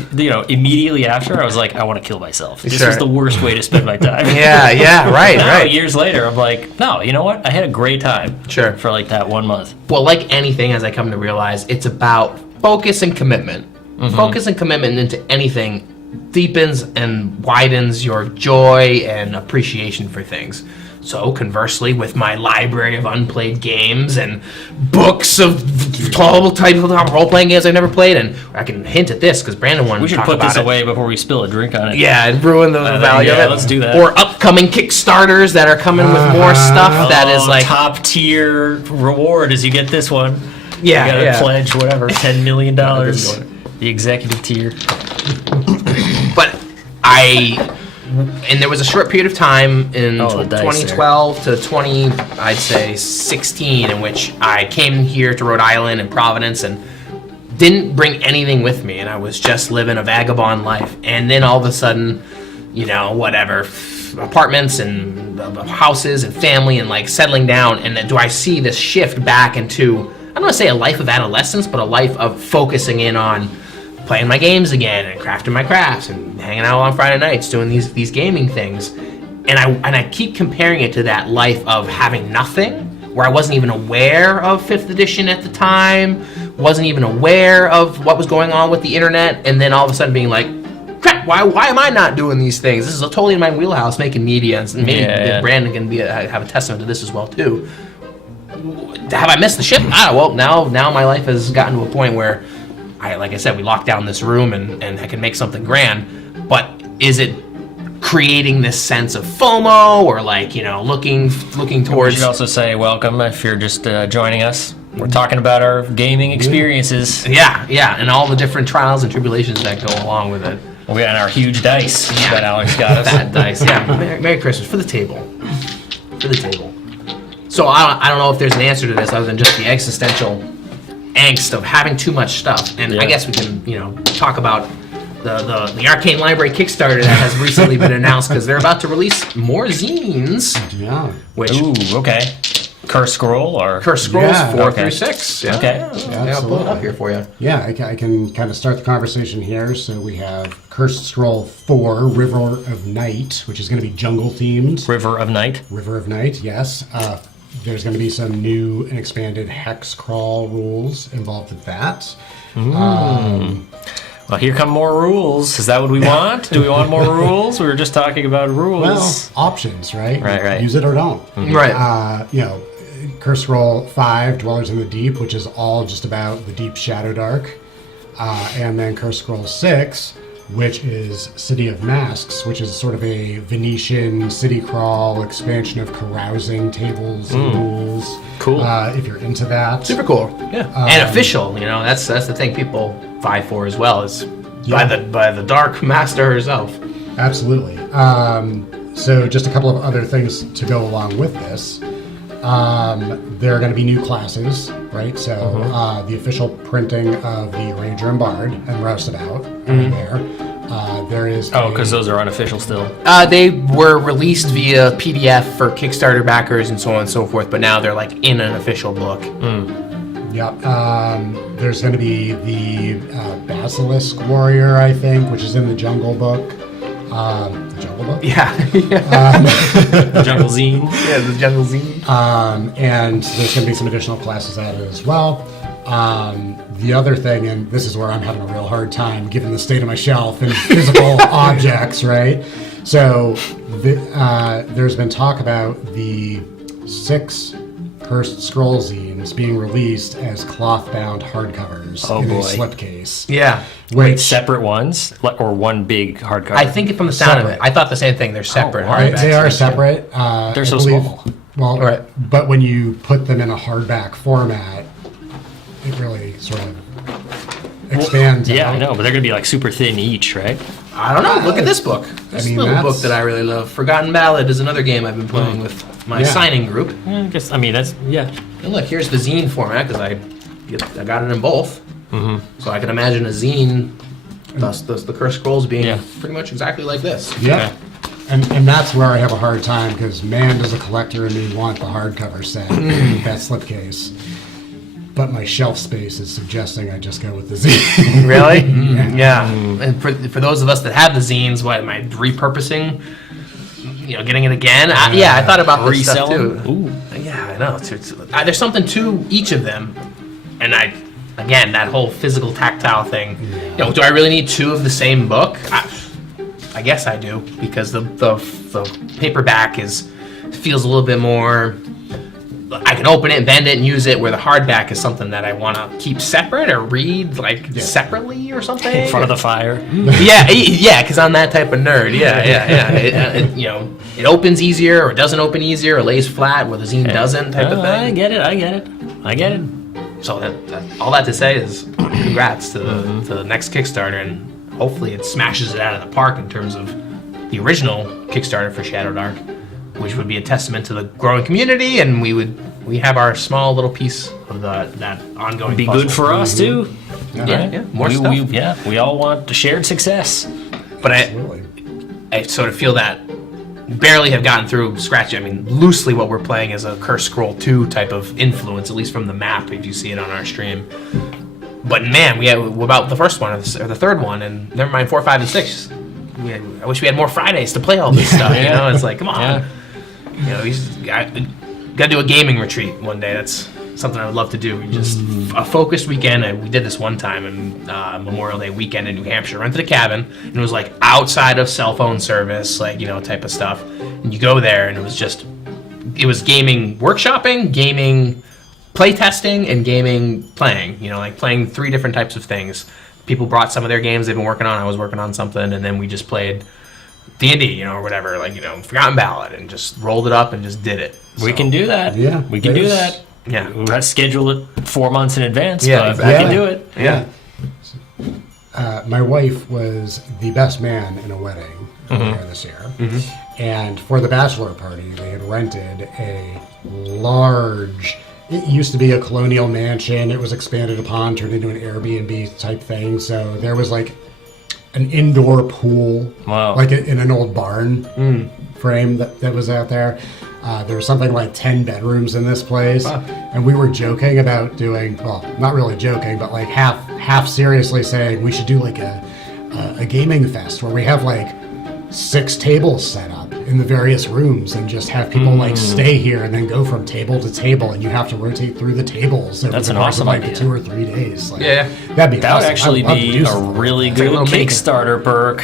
immediately after, I was like, I want to kill myself. This was the worst way to spend my time. Right. Years later, I'm like, no, you know what? I had a great time. Sure. For like that 1 month. Well, like anything, as I come to realize, it's about focus and commitment. Focus and commitment into anything deepens and widens your joy and appreciation for things. So, conversely, with my library of unplayed games and books of all types of role-playing games I've never played, and I can hint at this because Brandon wanted to talk about it. We should put this away before we spill a drink on it. Yeah, and ruin the value of it. Let's do that. Or upcoming Kickstarters that are coming with more stuff that is like top tier reward as you get this one. Yeah, you gotta pledge whatever $10 million. The executive tier. But and there was a short period of time in 2012 to 16 in which I came here to Rhode Island and Providence and didn't bring anything with me, and I was just living a vagabond life. And then all of a sudden, apartments and houses and family and like settling down, and then do I see this shift back into, I don't want to say a life of adolescence, but a life of focusing in on playing my games again and crafting my crafts and hanging out on Friday nights doing these gaming things. And I keep comparing it to that life of having nothing, where I wasn't even aware of 5th edition at the time, wasn't even aware of what was going on with the internet, and then all of a sudden being like, crap, why am I not doing these things? This is totally in my wheelhouse, making media, and maybe Brandon can have a testament to this as well too. Have I missed the ship? Well, now my life has gotten to a point where like I said, we locked down this room and I can make something grand, but is it creating this sense of FOMO or like, looking towards... We should also say welcome if you're just joining us. We're talking about our gaming experiences. Yeah, and all the different trials and tribulations that go along with it. We got our huge dice that Alex got us. Fat dice, yeah. Merry Christmas, for the table. So I don't know if there's an answer to this other than just the existential angst of having too much stuff, and I guess we can talk about the Arcane Library Kickstarter that has recently been announced, because they're about to release more zines. Yeah. Curse Scroll or Curse Scrolls 4 through 6. Yeah. Okay. I'll pull it up here for you. Yeah, I can kind of start the conversation here. So we have Curse Scroll 4, River of Night, which is going to be jungle themed. River of Night, yes. There's going to be some new and expanded hex crawl rules involved with that. Well, here come more rules. Is that what we want? Do we want more rules? We were just talking about rules. Well, options, right? Right. Use it or don't. Right. Curse Scroll 5, Dwellers in the Deep, which is all just about the deep Shadow Dark. And then Curse Scroll 6, which is City of Masks, which is sort of a Venetian city crawl expansion of carousing tables and rules. Cool. If you're into that. Super cool. Yeah. And official, that's the thing people vie for as well, is by the Dark Master herself. Absolutely. So just a couple of other things to go along with this. There are going to be new classes, right? So the official printing of the Ranger and Bard and Roustabout are there. There is because those are unofficial still. They were released via PDF for Kickstarter backers and so on and so forth, but now they're like in an official book. Yep. There's going to be the Basilisk Warrior, I think, which is in the Jungle Book. The Jungle Book? Yeah. The Jungle Zine. Yeah, the Jungle Zine. And there's going to be some additional classes added as well. The other thing, and this is where I'm having a real hard time given the state of my shelf and physical objects, right? So there's been talk about the 6 Cursed Scroll zines being released as cloth-bound hardcovers in a slipcase. Yeah. Wait, separate ones? Or one big hardcover? I think from the sound of it, I thought the same thing. They're separate hardbacks. They are separate. They're so small. Well, Right. But when you put them in a hardback format, it really sort of expands. Yeah, out. I know, but they're going to be like super thin each, right? I don't know. Look at this book. This little that's- book that I really love. Forgotten Ballad is another game I've been playing with my signing group. I guess, that's, yeah. And look, here's the zine format because I got it in both. So I can imagine a zine, thus the Cursed Scrolls being pretty much exactly like this. Yeah. And that's where I have a hard time because man, does a collector in me want the hardcover set, that slipcase. But my shelf space is suggesting I just go with the zine. Really? Yeah. And for those of us that have the zines, what am I repurposing? Getting it again? I thought about this stuff too. Ooh. Yeah, I know. There's something to each of them, and again, that whole physical tactile thing. Do I really need 2 of the same book? I guess I do because the paperback feels a little bit more. I can open it, bend it, and use it. Where the hardback is something that I want to keep separate or read separately or something. In front of the fire. Yeah, because I'm that type of nerd. Yeah. It opens easier or doesn't open easier or lays flat where the zine doesn't type of thing. I get it. So all that to say is congrats to the next Kickstarter, and hopefully it smashes it out of the park in terms of the original Kickstarter for Shadow Dark, which would be a testament to the growing community, and we have our small little piece of that ongoing. Be puzzle. good for us too. More stuff. We all want the shared success. But I sort of feel that barely have gotten through scratch. I mean, loosely what we're playing is a Cursed Scroll 2 type of influence, at least from the map, if you see it on our stream. But man, we have about the first one or the third one, and never mind 4, 5, and 6. I wish we had more Fridays to play all this stuff. It's like, come on. We got to do a gaming retreat one day. That's something I would love to do. Just a focused weekend. And we did this one time in Memorial Day weekend in New Hampshire. Rented a cabin, and it was like outside of cell phone service, type of stuff. And you go there, and it was gaming workshopping, gaming playtesting, and gaming playing. Playing 3 different types of things. People brought some of their games they've been working on. I was working on something, and then we just played D&D, or whatever, Forgotten Ballad, and just rolled it up and just did it. We can do that. Yeah, we can do that. Yeah, we have to schedule it 4 months in advance. Yeah, but exactly. we can do it. Yeah. My wife was the best man in a wedding earlier this year, and for the bachelor party, they had rented a large. It used to be a colonial mansion. It was expanded upon, turned into an Airbnb type thing. So there was like an indoor pool, like in an old barn frame that was out there. There was something like 10 bedrooms in this place. Wow. And we were joking about doing, well, not really joking, but like half seriously saying we should do like a gaming fest where we have like 6 tables set up in the various rooms and just have people like stay here and then go from table to table, and you have to rotate through the tables. That's an awesome like idea. 2 or 3 days. Like, Yeah. that'd be That would awesome. actually I'd love to be do a something really like good little Kickstarter perk.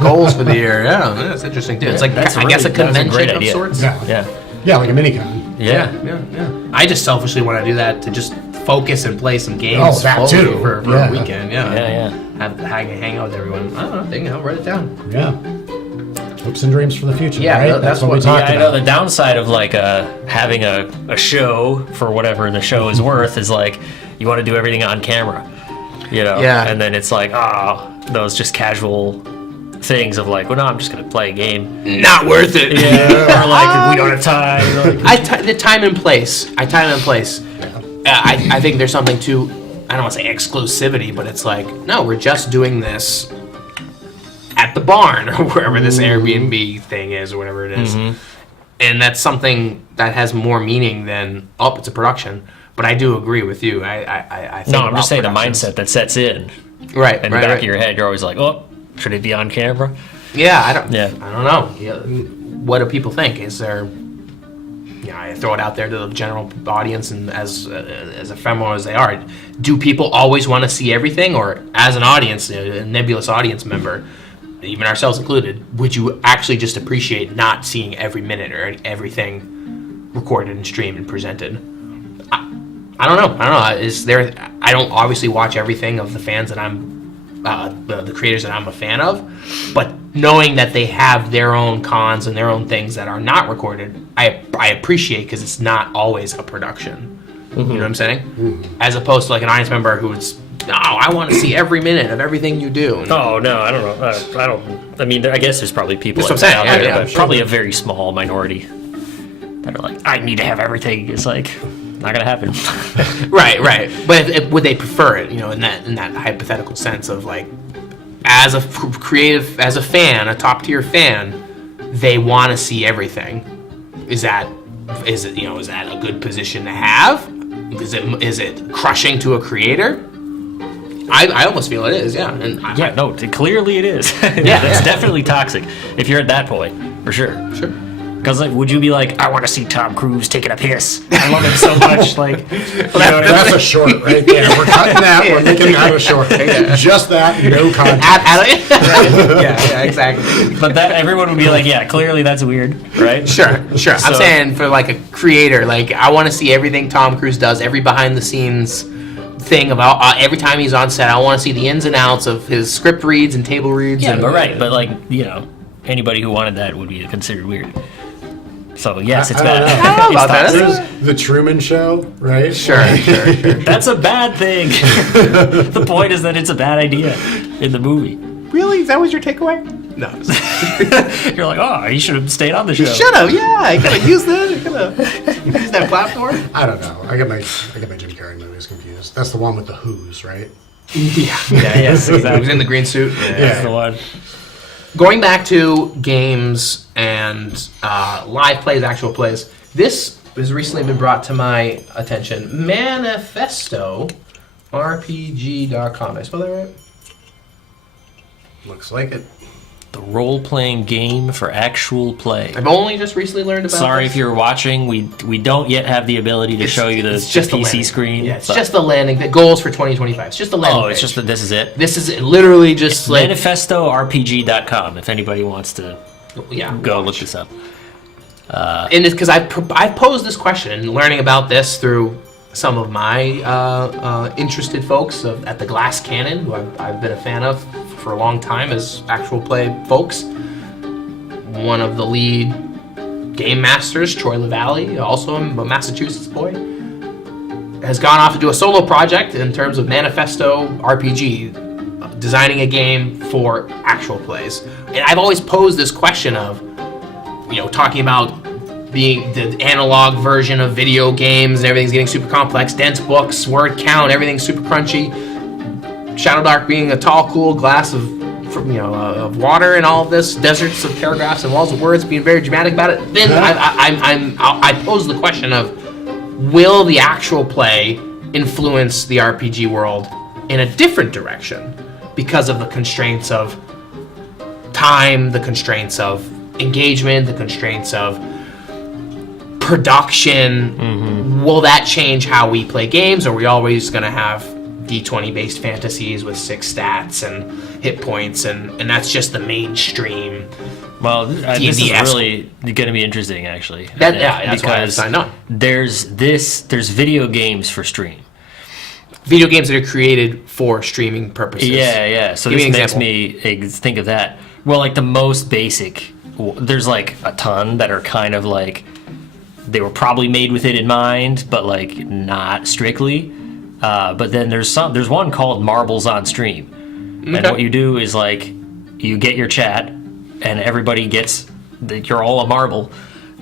Goals for the year. Yeah, that's interesting too. It's like That's I guess a really- that's a convention great of idea. sorts. that. Yeah. Yeah, like a mini con. Yeah. I just selfishly want to do that to just focus and play some games. Oh, that slowly too. for a weekend. Yeah. Hang out with everyone. I don't know. Thing. I'll write it down. Yeah. Hopes and dreams for the future. Yeah, right? that's what we what- talked I know about. the downside of like having a show for whatever the show is worth is like you want to do everything on camera, you know. Yeah. And then it's like those just casual things of like, well, no, I'm just gonna play a game. Not worth it. Yeah. Or like we don't have time. Like, The time and place. I think there's something to, I don't want to say exclusivity, but it's like, no, we're just doing this at the barn or wherever this Airbnb thing is or whatever it is. And that's something that has more meaning than, it's a production. But I do agree with you. I think no, I'm about just saying productions. the mindset that sets in Right, in the back of your head. You're always like, oh, should it be on camera? Yeah, I don't know. Yeah, what do people think? Is there? I throw it out there to the general audience, and as ephemeral as they are, do people always want to see everything, or as an audience, a nebulous audience member, even ourselves included, would you actually just appreciate not seeing every minute or everything recorded and streamed and presented? I don't know. Is there? I don't obviously watch everything of the fans that I'm. The creators that I'm a fan of, but knowing that they have their own cons and their own things that are not recorded, I appreciate, because it's not always a production. You know what I'm saying? As opposed to like an audience member who's, I want to see every minute of everything you do. Oh no, I don't know. I mean, I guess there's probably people That's like what I'm that saying, out there, yeah. but probably a very small minority that are like, I need to have everything. It's like not gonna happen. Right. But would they prefer it? In that hypothetical sense of like, as a creative, as a fan, a top tier fan, they want to see everything. Is that a good position to have? Is it crushing to a creator? I almost feel it is. Yeah. And Clearly it is. It's definitely toxic if you're at that point, for sure. Sure. Because like, would you be like, I want to see Tom Cruise taking a piss? I love him so much. Like, That's a short right there. We're cutting that. We're making that a short. Just that, no context. Yeah, exactly. but that everyone would be like, yeah, clearly that's weird, right? Sure. So- I'm saying for like a creator, like I want to see everything Tom Cruise does, every behind the scenes thing about every time he's on set. I want to see the ins and outs of his script reads and table reads. Yeah, and, but like, anybody who wanted that would be considered weird. So yes, it's I don't bad. know. I don't know about that. It's There's the Truman Show, right? Sure. That's a bad thing. The point is that it's a bad idea in the movie. Really? Is that was your takeaway? No. You're like, oh, you should have stayed on the show. Shut up. Yeah, I could have used that. I could have used that platform. I don't know. I get my Jim Carrey movies confused. That's the one with the Who's, right? Yes, He exactly. was in the green suit. That's the one. Going back to games and live plays, actual plays, this has recently been brought to my attention. Manifesto RPG.com. Did I spell that right? Looks like it. The role-playing game for actual play. I've only just recently learned about Sorry this. if you're watching. We don't yet have the ability to show you the it's just the PC landing. screen. Yeah, it's but- just the landing. The goals for 2025. It's just the landing. Oh, it's page. just that this is it. This is literally just like ManifestoRPG.com. If anybody wants to go look this up. and it's because I posed this question and learning about this through some of my interested folks at the Glass Cannon, who I've been a fan of for a long time as actual play folks. One of the lead game masters, Troy LaValle, also a Massachusetts boy, has gone off to do a solo project in terms of Manifesto RPG, designing a game for actual plays. And I've always posed this question of, talking about being the analog version of video games and everything's getting super complex, dense books, word count, everything's super crunchy. Shadow Dark being a tall, cool glass of water and all of this, deserts of paragraphs and walls of words, being very dramatic about it. Then I pose the question of, will the actual play influence the RPG world in a different direction because of the constraints of time, the constraints of engagement, the constraints of production? Will that change how we play games? Or are we always going to have D20 based fantasies with 6 stats and hit points, and that's just the mainstream. Well, this is D&D-esque. really going to be interesting, actually. That's why I signed on. There's video games for stream. Video games that are created for streaming purposes. Yeah. So Give me this an makes me think of that. Well, like the most basic, there's like a ton that are kind of like, they were probably made with it in mind, but like not strictly. But then there's one called Marbles on Stream. And what you do is like, you get your chat, and everybody gets, you're all a marble.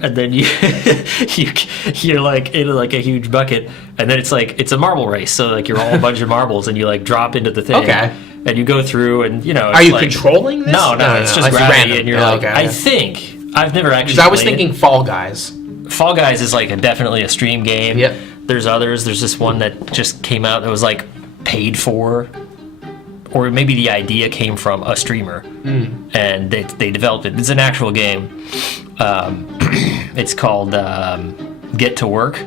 And then you're like in like a huge bucket, and then it's a marble race. So like you're all a bunch of marbles, and you like drop into the thing. Okay. And you go through, and it's Are you like, controlling this? No, it's just gravity, random. and you're Oh, like, okay. I think I've never actually. Because I was played thinking Fall Guys. it. Fall Guys is like definitely a stream game. Yep. There's others. There's this one that just came out that was like paid for, or maybe the idea came from a streamer, and they developed it. It's an actual game. It's called Get to Work,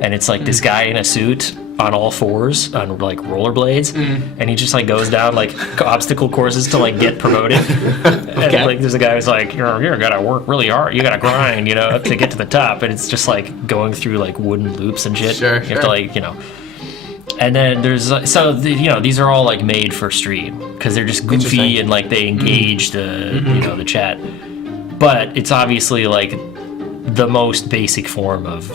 and it's like this guy in a suit on all fours on like rollerblades, and he just like goes down like obstacle courses to like get promoted. And like there's a guy who's like, you're gotta work really hard, you gotta grind, to get to the top, and it's just like going through like wooden loops and shit. Sure, you have to like And then there's these are all like made for stream because they're just goofy Interesting. and like they engage the the chat. But it's obviously like the most basic form of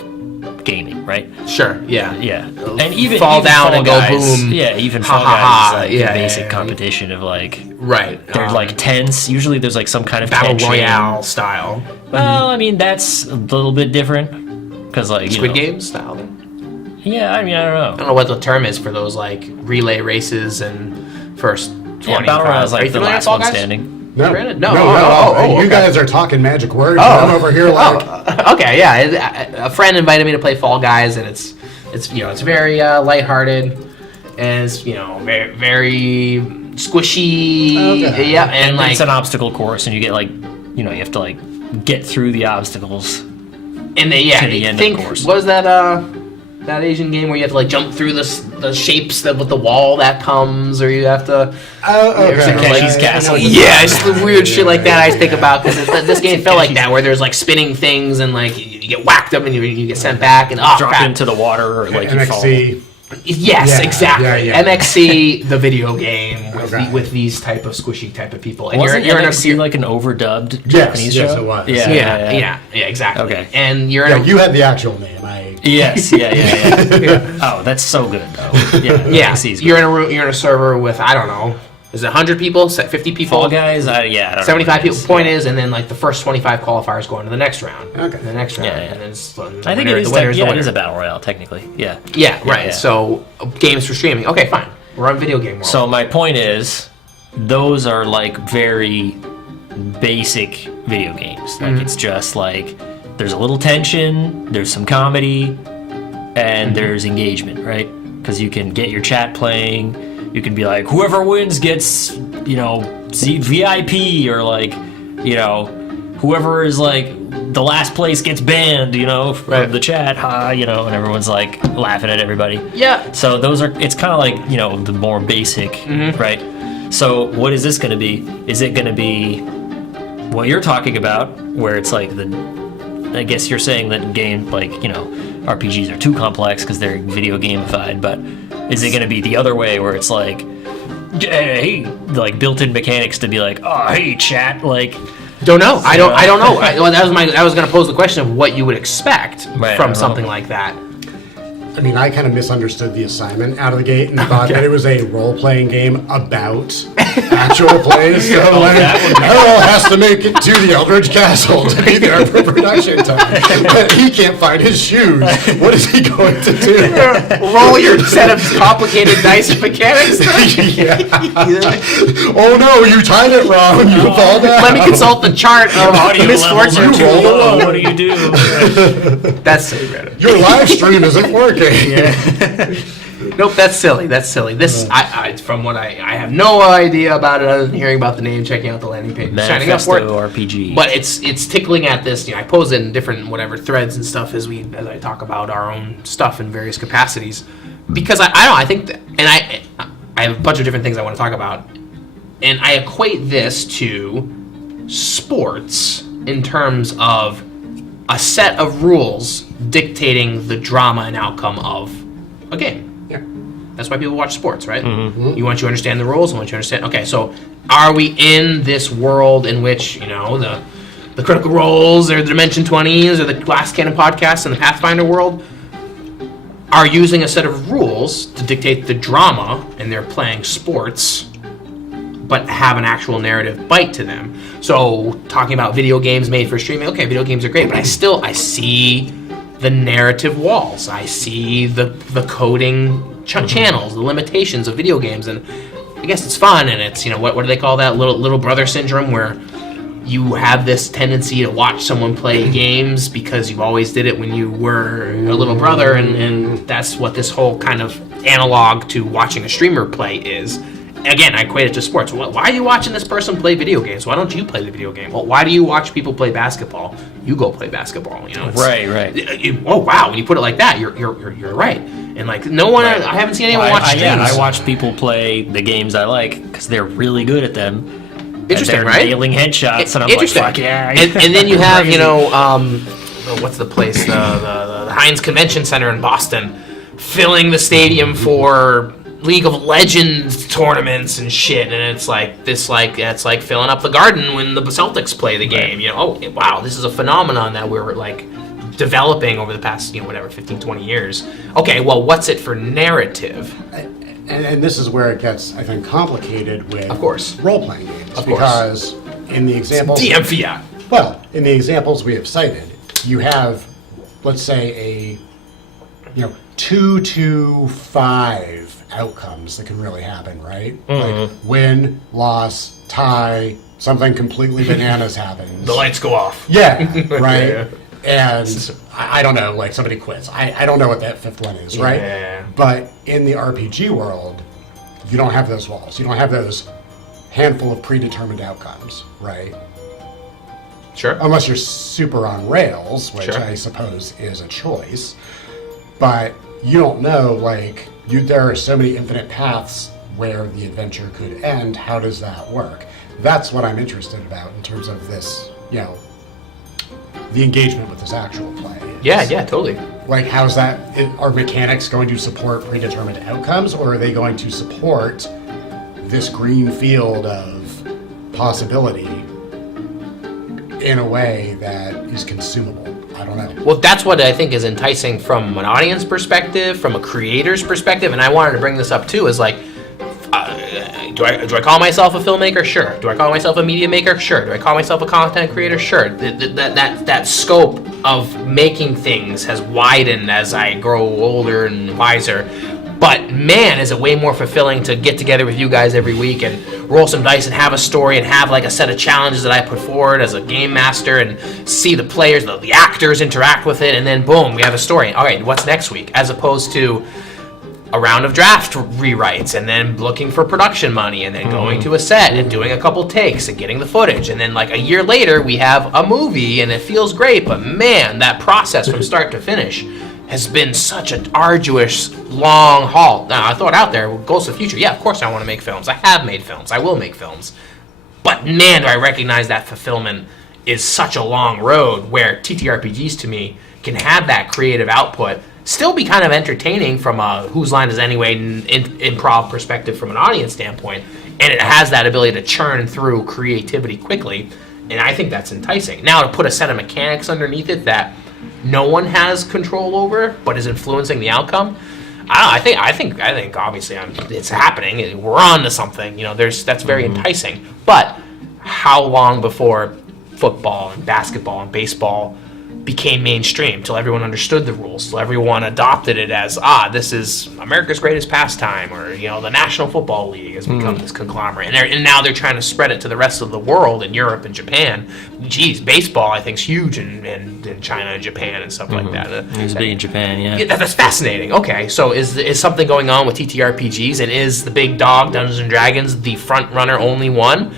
gaming, right? Sure, yeah. Yeah, and even Fall down Fall and go Guys, boom. Yeah, even Ha, Fall ha, ha. Guys is like Yeah, a basic yeah. competition of like Right. there's like tense. Usually there's like some kind of Battle tension. Royale style. Well, I mean that's a little bit different because like Squid Game style. Then? Yeah, I mean I don't know. I don't know what the term is for those like relay races and first 25. Yeah, Battle Royale is Are like you the familiar with last Fall one Guys? standing. No, Brandon? no, No. no. Oh, You okay. guys are talking magic words. and I'm over here like, Okay, yeah. A friend invited me to play Fall Guys, and it's very lighthearted, and it's very very squishy. Okay. Yeah, and like it's an obstacle course, and you get like you have to like get through the obstacles. and they to the end of the course. What was that that Asian game where you have to like jump through the shapes that with the wall that comes, or you have to Takeshi's Castle. yeah, it's the weird shit like that I think about because this game felt like that where there's like spinning things and like you get whacked up and you get sent back and Drop crap. into the water or like you fall. MXC. Yes, Yeah, exactly. yeah. MXC, the video game with Okay. with these type of squishy type of people, and Wasn't you're in MXC a like an overdubbed Yes, Japanese yes, show? it was. Yeah, yeah, exactly. Okay. And you're Yeah, in a, you had the actual name. Yes, yeah. Oh, that's so good though. Yeah, yeah, MXC's you're good. in a room, you're in a server with I don't know, is it 100 people, 50 people, Fall Guys. I don't know 75 what it people. is. Point is, and then like the first 25 qualifiers go into the next round. Okay. The next round, Yeah, yeah. and then it's I think it is. the winner is the Yeah, it winner. is a battle royale technically. Yeah. Yeah, right. yeah. So games for streaming. Okay, fine. We're on video game world. So my point is, those are like very basic video games. Like it's just like there's a little tension, there's some comedy, and there's engagement, right? Because you can get your chat playing. You can be like, whoever wins gets, VIP, or like, whoever is like the last place gets banned, from Right. the chat, and everyone's like laughing at everybody. yeah, So it's kind of like, the more basic, right? So what is this going to be? Is it going to be what you're talking about, where it's like I guess you're saying that game, like, RPGs are too complex because they're video gamified, but is it going to be the other way where it's like, hey, like built-in mechanics to be like, oh, hey, chat, like... don't know. I don't know. I was going to pose the question of what you would expect from something like that. I mean, I kind of misunderstood the assignment out of the gate and thought that it was a role-playing game about actual plays. So Harold has to make it to the Eldridge Castle to be there for production time. But he can't find his shoes. What is he going to do? Roll your set of complicated dice mechanics. Yeah. Oh no, you timed it wrong. You fall down. Let me consult the chart of Audio levels misfortune. are too roll low. alone. What do you do? That's so random. Your live stream isn't working. Nope, that's silly. That's silly. This, from what I have no idea about it other than hearing about the name, checking out the landing page, signing up for it. RPG. But it's tickling at this. I pose it in different whatever threads and stuff as I talk about our own stuff in various capacities, because I don't know. I think that, and I have a bunch of different things I want to talk about, and I equate this to sports in terms of a set of rules dictating the drama and outcome of a game. Yeah. That's why people watch sports, right? You want you to understand the rules. I want you to understand. Okay, so are we in this world in which the Critical Roles or the Dimension 20s or the Glass Cannon podcast and the Pathfinder world are using a set of rules to dictate the drama, and they're playing sports, but have an actual narrative bite to them. So talking about video games made for streaming, okay, video games are great, but I see the narrative walls. I see the coding channels, the limitations of video games, and I guess it's fun, and it's what do they call that, little brother syndrome, where you have this tendency to watch someone play games because you always did it when you were a little brother, and that's what this whole kind of analog to watching a streamer play is. Again, I equate it to sports. Well, why are you watching this person play video games? Why don't you play the video game? Well, why do you watch people play basketball? You go play basketball. Right. Oh wow! When you put it like that, you're right. And like no one, right. I haven't seen anyone watch streams. I watch people play the games I like because they're really good at them. Interesting, and right? Nailing headshots, and I'm interesting. like, fuck yeah. And then you have what's the place? The Heinz Convention Center in Boston, filling the stadium for League of Legends tournaments and shit, and it's like it's like filling up the Garden when the Celtics play the game. Wow, this is a phenomenon that we're like developing over the past 15, 20 years. Okay, well, what's it for narrative? And this is where it gets, I think, complicated with, of course, role-playing games. Of because course. In the examples, DM fiat. Well, in the examples we have cited, you have, let's say, a 2 to 5 outcomes that can really happen, right? Like win, loss, tie, something completely bananas happens. The lights go off. Yeah, right? Yeah. And I don't know, like somebody quits. I don't know what that fifth one is, right? Yeah. But in the RPG world, you don't have those walls. You don't have those handful of predetermined outcomes, right? Sure. Unless you're super on rails, which Sure. I suppose is a choice. But you don't know, like, there are so many infinite paths where the adventure could end. How does that work? That's what I'm interested about in terms of this, the engagement with this actual play. Yeah, totally. Like, how's that? Are mechanics going to support predetermined outcomes, or are they going to support this green field of possibility in a way that is consumable? I don't know. Well, that's what I think is enticing from an audience perspective, from a creator's perspective, and I wanted to bring this up too, is like, do I call myself a filmmaker? Sure. Do I call myself a media maker? Sure. Do I call myself a content creator? Sure. That scope of making things has widened as I grow older and wiser. But man, is it way more fulfilling to get together with you guys every week and roll some dice and have a story and have like a set of challenges that I put forward as a game master and see the players, the actors interact with it, and then boom, we have a story. All right, what's next week? As opposed to a round of draft rewrites and then looking for production money and then going to a set and doing a couple takes and getting the footage, and then like a year later we have a movie and it feels great, but man, that process from start to finish has been such an arduous, long haul. Now, I throw it out there, goals to the future. Yeah, of course I want to make films. I have made films. I will make films. But man, do I recognize that fulfillment is such a long road where TTRPGs to me can have that creative output, still be kind of entertaining from a whose line is anyway improv perspective from an audience standpoint, and it has that ability to churn through creativity quickly, and I think that's enticing. Now, to put a set of mechanics underneath it that no one has control over, but is influencing the outcome. I think obviously it's happening. We're on to something. That's very enticing. But how long before football and basketball and baseball became mainstream, till everyone understood the rules, till everyone adopted it as, this is America's greatest pastime, or, the National Football League has become this conglomerate. And now they're trying to spread it to the rest of the world in Europe and Japan. Geez, baseball, I think, is huge in China and Japan and stuff like that. It's big in Japan, yeah. That's fascinating. Okay, so is something going on with TTRPGs, and is the big dog, Dungeons & Dragons, the front runner only one?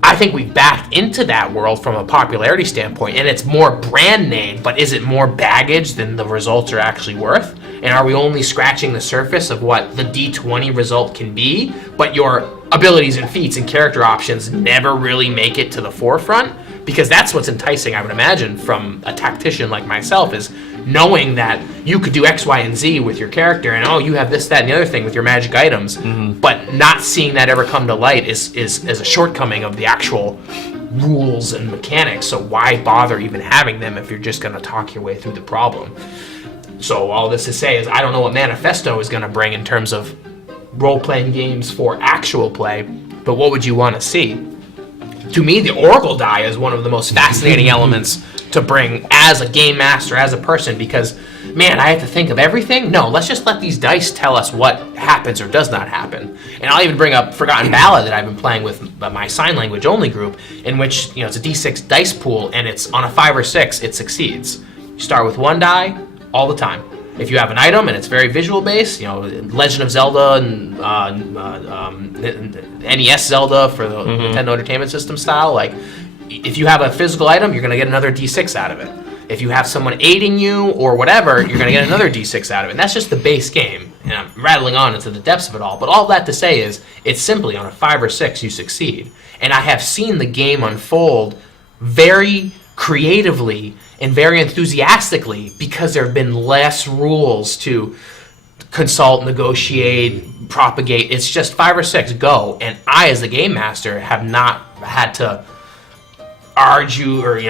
I think we've backed into that world from a popularity standpoint, and it's more brand name, but is it more baggage than the results are actually worth? And are we only scratching the surface of what the D20 result can be, but your abilities and feats and character options never really make it to the forefront? Because that's what's enticing, I would imagine, from a tactician like myself, is knowing that you could do X, Y, and Z with your character, and you have this, that, and the other thing with your magic items, but not seeing that ever come to light is a shortcoming of the actual rules and mechanics. So why bother even having them if you're just going to talk your way through the problem? So all this to say is, I don't know what Manifesto is going to bring in terms of role-playing games for actual play, but what would you want to see? To me, the Oracle die is one of the most fascinating elements to bring as a game master, as a person, because, man, I have to think of everything? No, let's just let these dice tell us what happens or does not happen. And I'll even bring up Forgotten Ballad that I've been playing with my sign language only group, in which, it's a D6 dice pool, and it's on a 5 or 6, it succeeds. You start with 1 die all the time. If you have an item and it's very visual based, Legend of Zelda and NES Zelda for the Nintendo Entertainment System style, like, if you have a physical item, you're going to get another D6 out of it. If you have someone aiding you or whatever, you're going to get another D6 out of it. And that's just the base game. And I'm rattling on into the depths of it all. But all that to say is, it's simply on a 5 or 6 you succeed. And I have seen the game unfold very creatively and very enthusiastically, because there have been less rules to consult, negotiate, propagate. It's just 5 or 6, go. And I, as the game master, have not had to argue or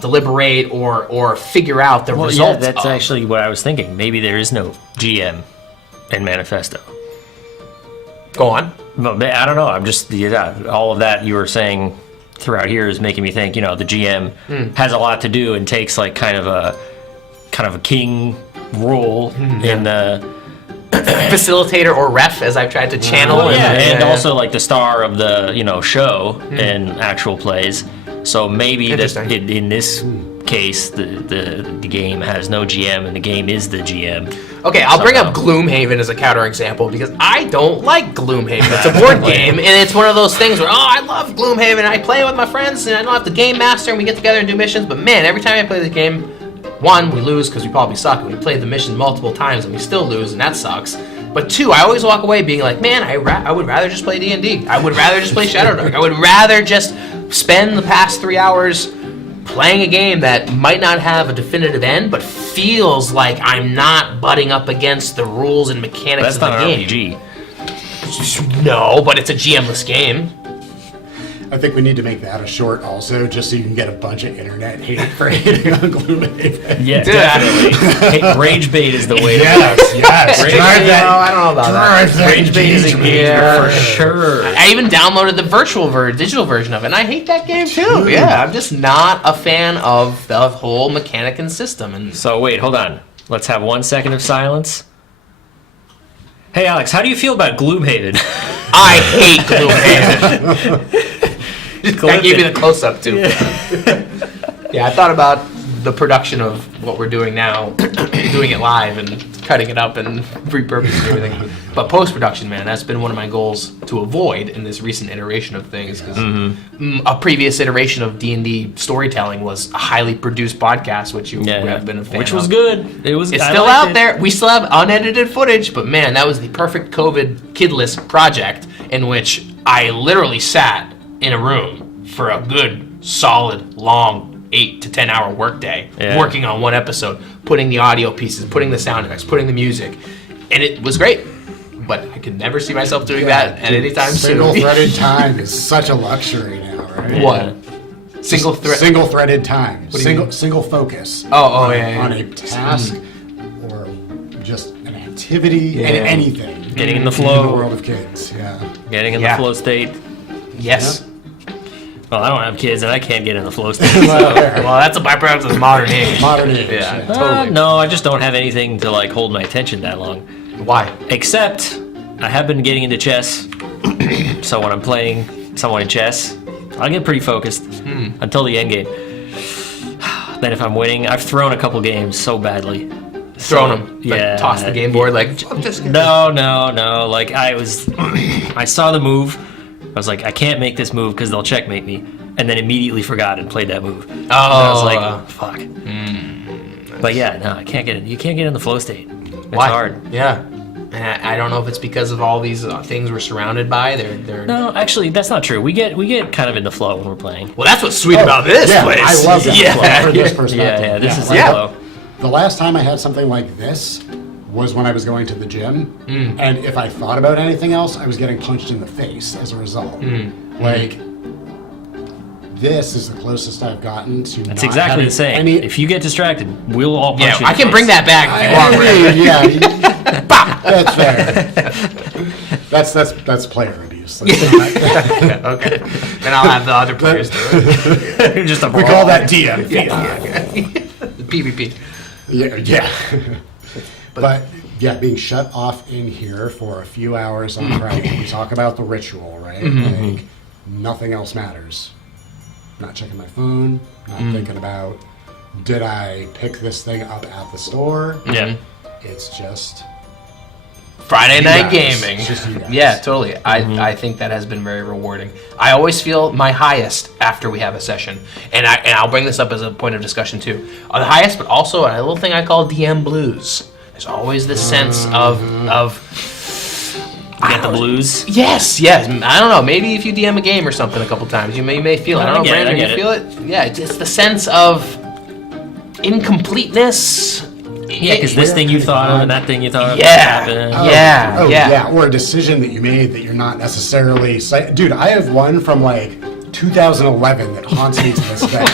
deliberate or figure out the results. Yeah, that's actually what I was thinking. Maybe there is no GM in Manifesto. Go on. But I don't know. I'm just all of that you were saying throughout here is making me think. The GM has a lot to do and takes like kind of a king role in the facilitator or ref, as I've tried to channel. And also like the star of the show in actual plays. So maybe that in this case the game has no GM and the game is the GM. Okay, I'll bring up Gloomhaven as a counterexample, because I don't like Gloomhaven. It's a board game, and it's one of those things where, I love Gloomhaven, I play with my friends, and I don't have the game master, and we get together and do missions, but man, every time I play the game, 1, we lose because we probably suck, and we played the mission multiple times, and we still lose, and that sucks. But 2, I always walk away being like, man, I would rather just play D&D. I would rather just play Shadowdark. I would rather just spend the past 3 hours playing a game that might not have a definitive end, but feels like I'm not butting up against the rules and mechanics of the game. That's not an RPG. No, but it's a GM-less game. I think we need to make that a short also, just so you can get a bunch of internet hate for hating on Gloomhaven. Yeah, definitely. Rage bait is the way to go. Yes. I don't know about that. Rage bait is a game for sure. I even downloaded the digital version of it, and I hate that game too. Yeah, I'm just not a fan of the whole mechanic and system. And So wait, hold on. Let's have 1 second of silence. Hey Alex, how do you feel about Gloomhaven? I hate Gloomhaven. I gave you the close-up too. Yeah, I thought about the production of what we're doing now, doing it live and cutting it up and repurposing everything. But post-production, man, that's been one of my goals to avoid in this recent iteration of things. Because a previous iteration of D&D storytelling was a highly produced podcast, which you have been a fan of. Which was good. It's still out there. We still have unedited footage, but man, that was the perfect COVID kidless project in which I literally sat in a room for a good, solid, long 8 to 10 hour workday working on one episode, putting the audio pieces, putting the sound effects, putting the music, and it was great. But I could never see myself doing that at any time soon. Single-threaded time is such a luxury now, right? What? Single-threaded time. Single focus. Oh, yeah. On a task or just an activity and anything. Getting in the flow. In the world of kids, Getting in the flow state. Yes. Well, I don't have kids, and I can't get in the flow state. Well, that's a byproduct of modern age. Modern age. Yeah, Yeah. totally. No, I just don't have anything to like hold my attention that long. Why? Except, I have been getting into chess. So when I'm playing someone in chess, I get pretty focused until the end game. Then if I'm winning, I've thrown a couple games so badly. Thrown them. Yeah. Like, toss the game board. Like, I'm just kidding. No. Like I saw the move. I was like, I can't make this move because they'll checkmate me. And then immediately forgot and played that move. And I was like, fuck. But yeah, no, I can't get in. You can't get in the flow state. It's Why? hard. Yeah. And I don't know if it's because of all these things we're surrounded by. They're. No, actually, that's not true. We get kind of in the flow when we're playing. Well, that's what's sweet about this yeah, place. I love that. Yeah. From this perspective. Yeah, this is like, the flow. The last time I had something like this was when I was going to the gym, and if I thought about anything else, I was getting punched in the face as a result. Like, this is the closest I've gotten to. That's not exactly having the same. Any, If you get distracted, we'll all punch Yeah, you. I can bring that back if you want. yeah, that's fair. That's player abuse. That's not- Okay. Then I'll have the other players do it. Just a we call that DM. The PvP. Yeah. But yeah, being shut off in here for a few hours on Friday. We talk about the ritual, right? Like nothing else matters. Not checking my phone. Not thinking about did I pick this thing up at the store. Yeah. It's just Friday night guys. gaming. It's just you guys. Yeah, totally. I think that has been very rewarding. I always feel my highest after we have a session, and I'll bring this up as a point of discussion too. The highest, but also a little thing I call DM blues. There's always this sense of You get the blues. yes. I don't know. Maybe if you DM a game or something a couple times, you may feel it. I don't know, Brandon, you feel it? Yeah, it's the sense of incompleteness. Yeah, because this thing you thought of and that thing you thought of. Yeah. happened. Yeah. Or a decision that you made that you're not necessarily. Dude, I have one from like 2011 that haunts me to this day.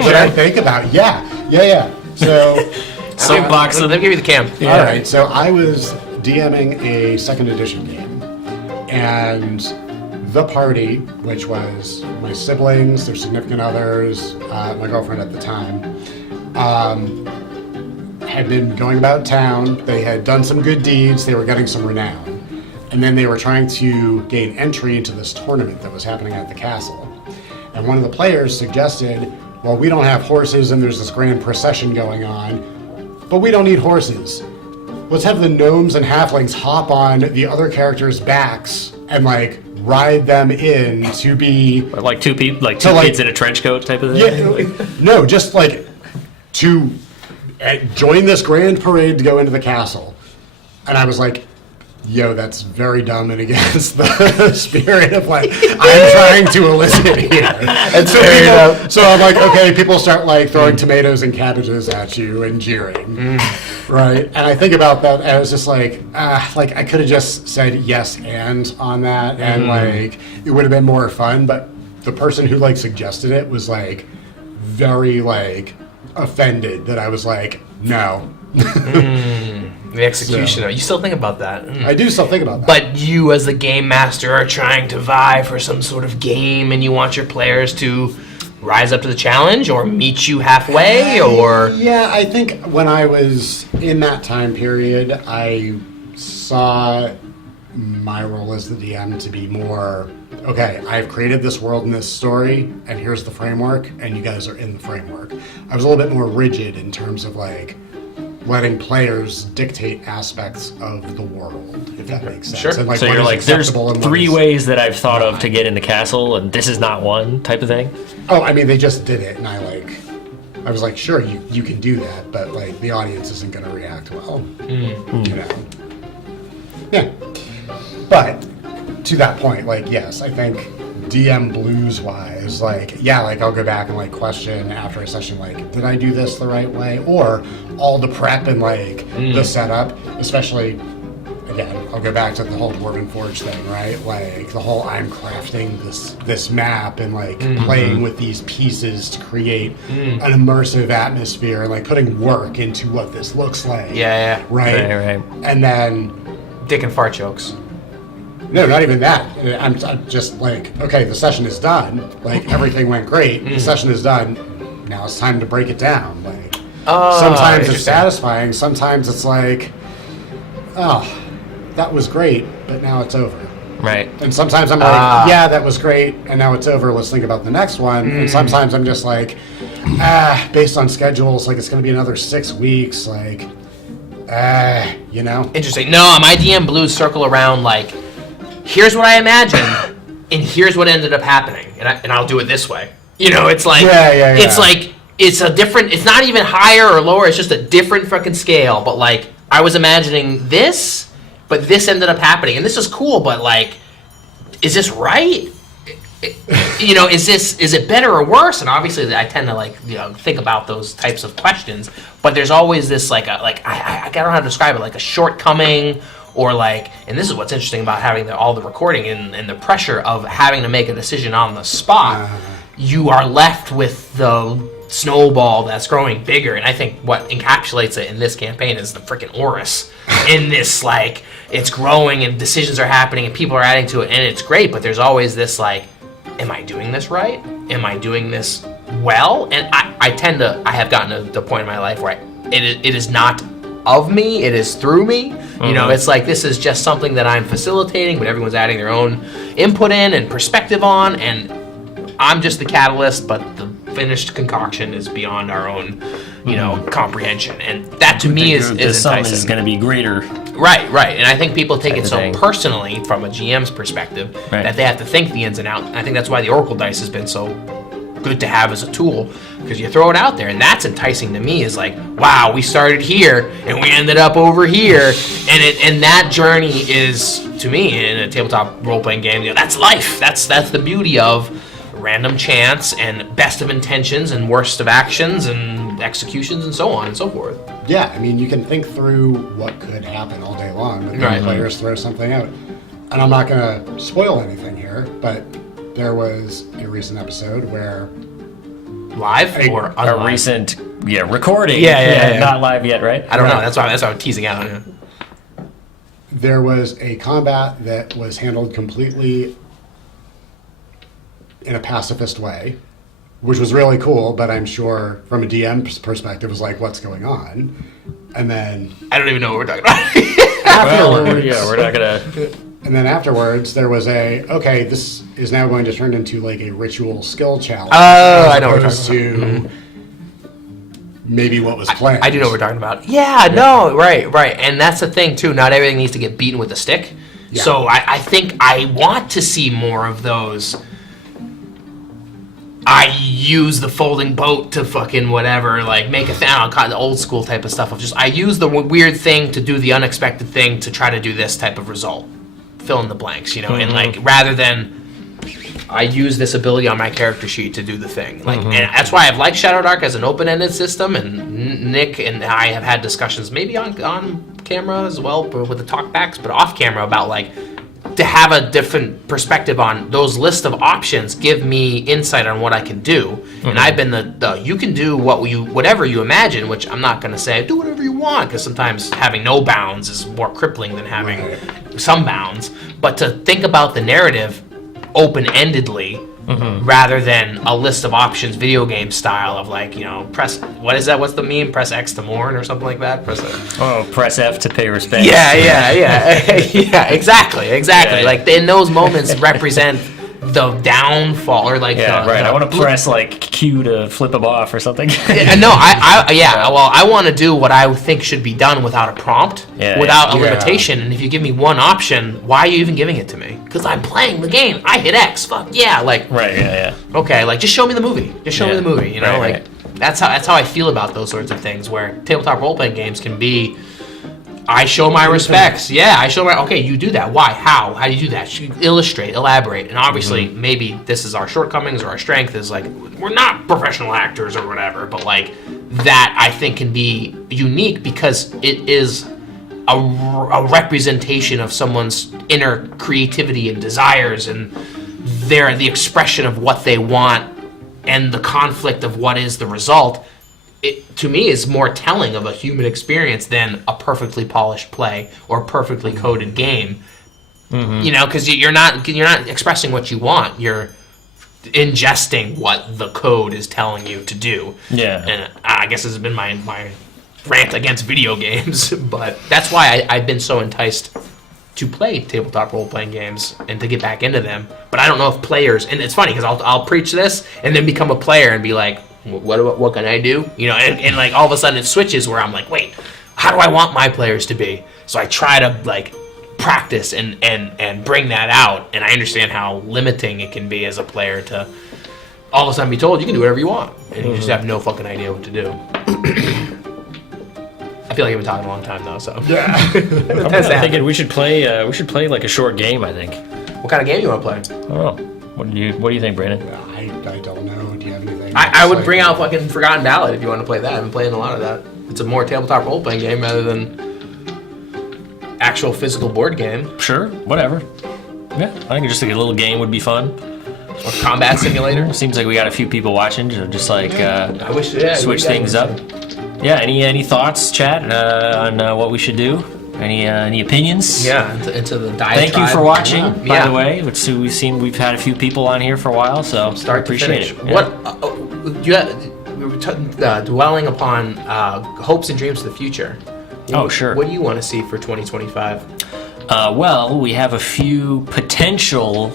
That I think about. Yeah. So. Soapbox. Let me give you the cam. All right, so I was DMing a second edition game, and the party, which was my siblings, their significant others, my girlfriend at the time, had been going about town. They had done some good deeds. They were getting some renown, and then they were trying to gain entry into this tournament that was happening at the castle. And one of the players suggested, well, we don't have horses, and there's this grand procession going on. But we don't need horses. Let's have the gnomes and halflings hop on the other characters' backs and like ride them in to be Like two people, like So, two like- kids in a trench coat type of thing. no, just like to join this grand parade to go into the castle. And I was like, yo, that's very dumb and against the spirit of what I'm trying to elicit here. And so I'm like, okay, people start like throwing tomatoes and cabbages at you and jeering, right? And I think about that, and I was just like I could have just said yes and on that, and like it would have been more fun. But the person who like suggested it was like very like offended that I was like, no. The executioner. You still think about that. I do still think about that. But you, as the game master, are trying to vie for some sort of game, and you want your players to rise up to the challenge, or meet you halfway, or Yeah, I think when I was in that time period, I saw my role as the DM to be more, okay, I've created this world and this story, and here's the framework, and you guys are in the framework. I was a little bit more rigid in terms of like letting players dictate aspects of the world, if that makes sense. Sure. And, like, So what you're is like, there's acceptable and what three is- ways that I've thought of to get in the castle, and this is not one type of thing. Oh, I mean, they just did it, and I was like, sure, you can do that, but like the audience isn't going to react well, you know. Yeah, but to that point, like, yes, I think DM blues wise, like, yeah, like I'll go back and like question after a session, like, did I do this the right way, or all the prep and like the setup, especially. Again, I'll go back to the whole Dwarven Forge thing, right? Like the whole I'm crafting this map and like playing with these pieces to create an immersive atmosphere and like putting work into what this looks like. Yeah. Right. Right. And then Dick and fart jokes. No, not even that. I'm just like, okay, the session is done. Like, everything went great. The session is done. Now it's time to break it down. Like, sometimes it's interesting. satisfying. Sometimes it's like, oh, that was great, but now it's over. Right. And sometimes I'm like, yeah, that was great, and now it's over. Let's think about the next one. And sometimes I'm just like, based on schedules, like it's going to be another 6 weeks. Like, you know. Interesting. No, my DM blues circle around like, here's what I imagined, and here's what ended up happening, and I'll do it this way. You know, it's like, Yeah. it's like, it's a different, it's not even higher or lower, it's just a different fucking scale, but like, I was imagining this, but this ended up happening, and this is cool, but like, is this right? You know, is it better or worse? And obviously, I tend to like, you know, think about those types of questions. But there's always this like, I don't know how to describe it, like a shortcoming, or like, and this is what's interesting about having all the recording and the pressure of having to make a decision on the spot. You are left with the snowball that's growing bigger, and I think what encapsulates it in this campaign is the freaking Orus. In this, like, it's growing and decisions are happening and people are adding to it, and it's great, but there's always this like, am I doing this right? Am I doing this well? And I have gotten to the point in my life where it is not of me, it is through me. You know, it's like, this is just something that I'm facilitating, but everyone's adding their own input in and perspective on, and I'm just the catalyst, but the finished concoction is beyond our own, you know, comprehension. And that to me is something enticing. is going to be greater. Right. And I think people take it so thing. personally from a GM's perspective that they have to think the ins and outs. And I think that's why the Oracle dice has been so good to have as a tool, because you throw it out there, and that's enticing to me. Is like, wow, we started here and we ended up over here, and that journey is, to me, in a tabletop role-playing game, you know, that's life. That's the beauty of random chance and best of intentions and worst of actions and executions and so on and so forth. Yeah, I mean, you can think through what could happen all day long, but then players throw something out. And I'm not going to spoil anything here, but there was a recent episode where... Live or A unlive? recent recording. Yeah. Not live yet, right? I don't know. That's why I'm teasing out on it. There was a combat that was handled completely in a pacifist way, which was really cool, but I'm sure from a DM's perspective was like, what's going on? And then I don't even know what we're talking about. afterwards, We're not gonna. and then afterwards there was okay, this is now going to turn into like a ritual skill challenge. Oh, I know what you're opposed to maybe what was planned. I do know what we're talking about. Yeah, no, right. And that's the thing, too. Not everything needs to get beaten with a stick. Yeah. So I think I want to see more of those. I use the folding boat to fucking whatever, like make a thing, kind of old school type of stuff of just, I use the weird thing to do the unexpected thing to try to do this type of result. Fill in the blanks, you know, and like, rather than I use this ability on my character sheet to do the thing. Like, and that's why I've liked Shadow Dark as an open-ended system, and Nick and I have had discussions, maybe on camera as well, but with the talkbacks, but off camera, about like, to have a different perspective on those list of options give me insight on what I can do. And I've been the you can do whatever you imagine, which I'm not going to say do whatever you want, because sometimes having no bounds is more crippling than having some bounds. But to think about the narrative open-endedly rather than a list of options video game style of like, you know, press, what is that, what's the meme, press X to mourn or something like that, Press F to pay respect. yeah, exactly. Yeah. Like, in those moments represent the downfall, or like, I want to press like Q to flip them off or something. I want to do what I think should be done without a prompt, without a limitation. And if you give me one option, why are you even giving it to me? Because I'm playing the game. I hit X. Fuck yeah! Like, okay, like, just show me the movie. Just show me the movie. You know, that's how I feel about those sorts of things. Where tabletop role playing games can be, I show my respects. Yeah, I show my, okay, you do that. Why? How? How do you do that? You illustrate, elaborate. And obviously, maybe this is our shortcomings or our strength is like, we're not professional actors or whatever, but like, that I think can be unique because it is a representation of someone's inner creativity and desires and the expression of what they want and the conflict of what is the result. It, to me, is more telling of a human experience than a perfectly polished play or perfectly coded game. You know, because you're not expressing what you want. You're ingesting what the code is telling you to do. Yeah. And I guess this has been my rant against video games, but that's why I've been so enticed to play tabletop role-playing games and to get back into them. But I don't know if players, and it's funny because I'll preach this and then become a player and be like, what can I do? You know, and like all of a sudden it switches where I'm like, wait, how do I want my players to be? So I try to like practice and bring that out, and I understand how limiting it can be as a player to all of a sudden be told you can do whatever you want, and you just have no fucking idea what to do. I feel like I've been talking a long time though, so Yeah. I'm thinking we should play like a short game. I think. What kind of game you want to play? I don't know. What do you think, Brandon? I don't know. Do you have anything? I would bring out fucking Forgotten Ballad if you want to play that. I've been playing a lot of that. It's a more tabletop role-playing game rather than actual physical board game. Sure, whatever. Yeah, I think just like a little game would be fun. Or combat simulator. Seems like we got a few people watching, so just like I wish switch things up. Yeah, any thoughts, chat, on what we should do? Any opinions? Yeah, into the diatribe. Thank you for watching, by Yeah. the way. Which we've had a few people on here for a while, so Start to appreciate finish. it. Yeah. We were dwelling upon hopes and dreams of the future. Oh, sure. What do you want to see for 2025? Well, we have a few potential,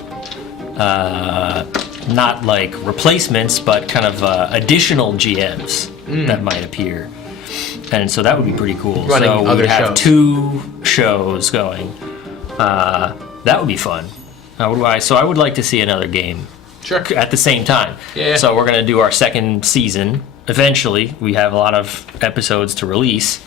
not like replacements, but kind of additional GMs that might appear. And so that would be pretty cool. Running So other we'd have shows. 2 shows going. That would be fun. So I would like to see another game Sure. at the same time. Yeah. So we're going to do our second season. Eventually, we have a lot of episodes to release.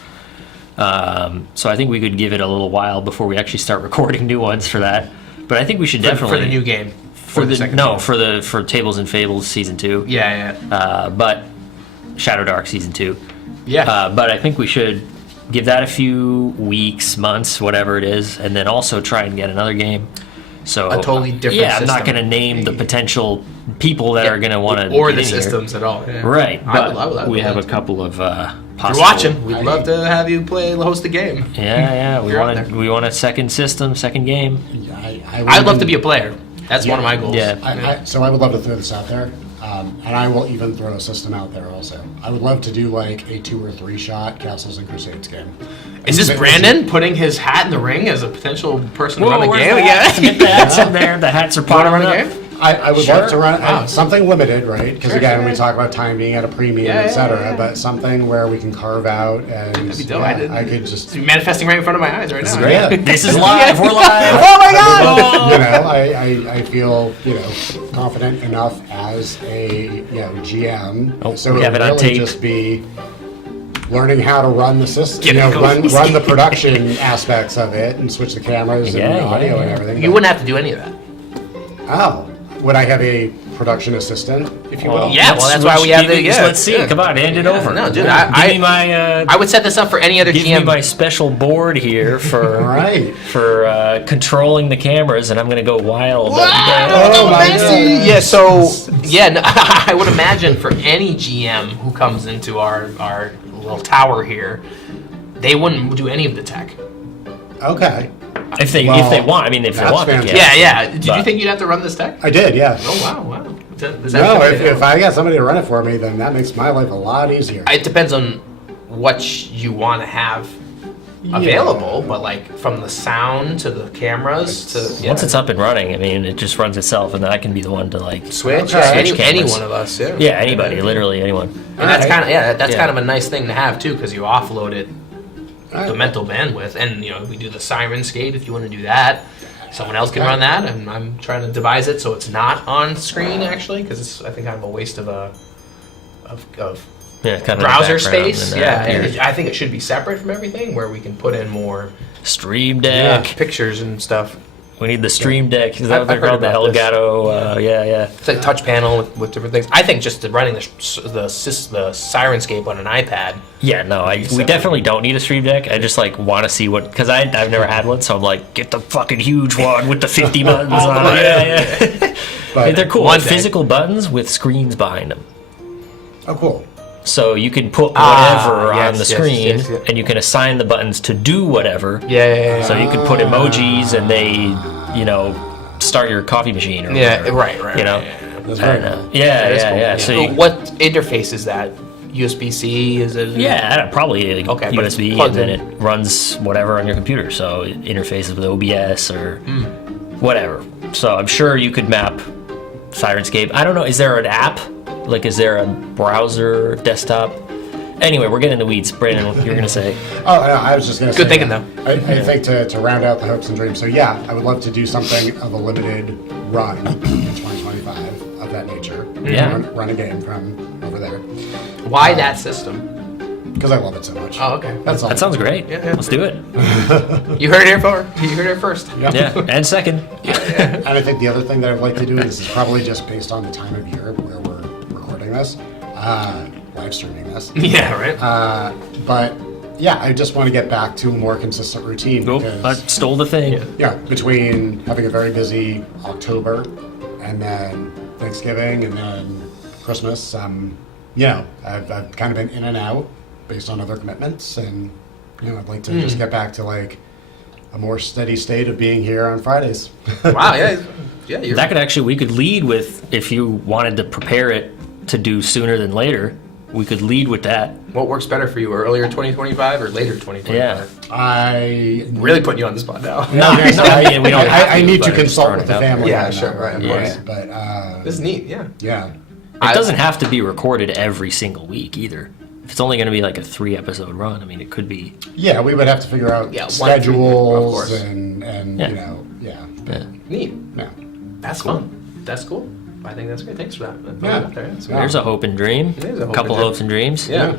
So I think we could give it a little while before we actually start recording new ones for that. But I think we should definitely for the new game. for the second no season. for Tables and Fables season 2. Yeah. But Shadow Dark season 2. Yeah. But I think we should give that a few weeks, months, whatever it is, and then also try and get another game. So A totally different Yeah, I'm not system. going to name the potential people that are going to want to or get the in here. systems at all. Yeah. Right, but I would we have a love to. couple of If possible. you're watching, we'd love to have you host a game. Yeah, You're out there. we want a second system, second game. Yeah, I'd love to be a player. That's one of my goals. Yeah. So I would love to throw this out there, and I will even throw a system out there also. I would love to do like a 2 or 3 shot Castles and Crusades game. Is this Brandon putting his hat in the ring as a potential person to run the where's game? the hats? Get the hats in there. The hats are Want to popping run the up. game? I would Sure. love to run Wow. something limited, right? Because Sure, again, sure. we talk about time being at a premium, Yeah, etc. yeah, yeah. But something where we can carve out and That'd be dope. yeah, I could just It's manifesting right in front of my eyes right now. great. Yeah. This is live. We're live. Oh my god! you know, I feel, confident enough as a, GM. Oh, so we it have would it on really tape. just be learning how to run the system, Get it going. run the production aspects of it and switch the cameras Yeah, and the yeah, audio and yeah. everything. You wouldn't have to do any of that. Oh, would I have a production assistant, if you will? Yeah, well, that's why we have the. Yeah, Let's see. yeah. Come on, hand it over. No, dude, Give me my. I would set this up for any other Give GM. me my special board here All for right. controlling the cameras, and I'm gonna go wild. Oh my God. Yeah, so no, I would imagine for any GM who comes into our little tower here, they wouldn't do any of the tech. Okay. If they Well, want, I mean, if they that's want, they fantastic. can. Yeah. Did you But- think you'd have to run this tech? I did, yes. Oh wow. Is that No, something- if I got somebody to run it for me, then that makes my life a lot easier. It depends on what you want to have available, but like from the sound to the cameras to Once it's up and running, I mean, it just runs itself, and then I can be the one to like. switch, Okay. any cameras. one of us, yeah. Yeah, anybody, literally anyone. And that's kind of that's Yeah. kind of a nice thing to have too, because you offload it the Alright. mental bandwidth, and we do the Sirenscape if you want to do that. Someone else can run that, and I'm trying to devise it so it's not on screen actually, because it's I think kind of a waste of Yeah, kind of browser the background space. and, Yeah, your and I think it should be separate from everything, where we can put in more Stream Deck. pictures and stuff. We need the Stream Deck. Is that what I've they're called? The heard about Elgato. Yeah. It's like a touch panel with different things. I think just running the Sirenscape on an iPad. Yeah, no, we definitely don't need a Stream Deck. I just like want to see what, because I've never had one, so I'm like, get the fucking huge one with the 50 buttons on it. Yeah. But, They're cool. One day. Physical buttons with screens behind them. oh, cool. So you can put whatever on yes, the yes, screen, yes, yes. and you can assign the buttons to do whatever. Yeah. So you could put emojis, and they, start your coffee machine or whatever. Right. You know. That's very And, cool. yeah. That is cool. So you, what interface is that? USB-C? Is it? yeah, probably like Okay, but it's USB, and plugged then in. it runs whatever on your computer. So it interfaces with OBS or whatever. So I'm sure you could map Sirenscape. I don't know. Is there an app? Like, is there a browser, desktop? Anyway, we're getting in the weeds. Brandon, you were going to say. Oh, no, I was just going to say. Good thinking, though. I think to round out the hopes and dreams. So, yeah, I would love to do something of a limited run in 2025 of that nature. Yeah. Run a game from over there. Why that system? Because I love it so much. Oh, okay. That's all. That sounds great. Yeah. Let's do it. You heard it here first. You heard it first. Yeah. And second. And I think the other thing that I'd like to do, and this is probably just based on the time of year where we're recording this, live streaming this. Yeah, right. But yeah, I just want to get back to a more consistent routine. Nope, because, I stole the thing. yeah, between having a very busy October and then Thanksgiving and then Christmas, I've kind of been in and out based on other commitments, and I'd like to just get back to like a more steady state of being here on Fridays. Wow, yeah. You're, That could actually, we could lead with, if you wanted to prepare it to do sooner than later, we could lead with that. what works better for you, earlier 2025 or later 2025? Yeah. I Really putting you on the spot now. I mean, we don't have I to, need to but it's consult throwing with it the out there. family. Yeah, on sure, that right, one, of course. But This is neat, yeah. yeah. It doesn't have to be recorded every single week either. If it's only going to be like a 3-episode run, I mean, it could be. Yeah, we would have to figure out Yeah, of schedules course. and Yeah. yeah. Neat. Yeah. That's fun. That's cool. I think that's great. Thanks for that. Putting Yeah. it up there. That's Yeah. There's a hope and dream. There's a hope couple and dream. hopes and dreams. Yeah.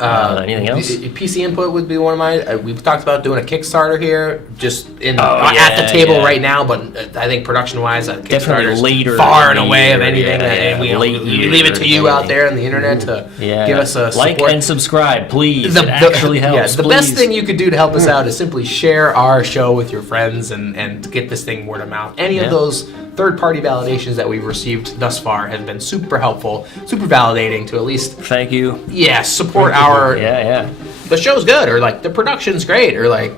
Anything else? PC input would be one of my. We've talked about doing a Kickstarter here, just at yeah, the table yeah. right now. But I think production-wise, Definitely Kickstarter's later far in and the away of year, anything. yeah, We late leave it year, to you out anything. there on the internet to Yeah. give us a like support. and subscribe, please. It actually helps. Yeah, the please. best thing you could do to help us out is simply share our show with your friends and get this thing word of mouth. Any Yeah. of those third-party validations that we've received thus far have been super helpful, super validating to at least, Thank you. support our. Yeah. The show's good, or like the production's great, or like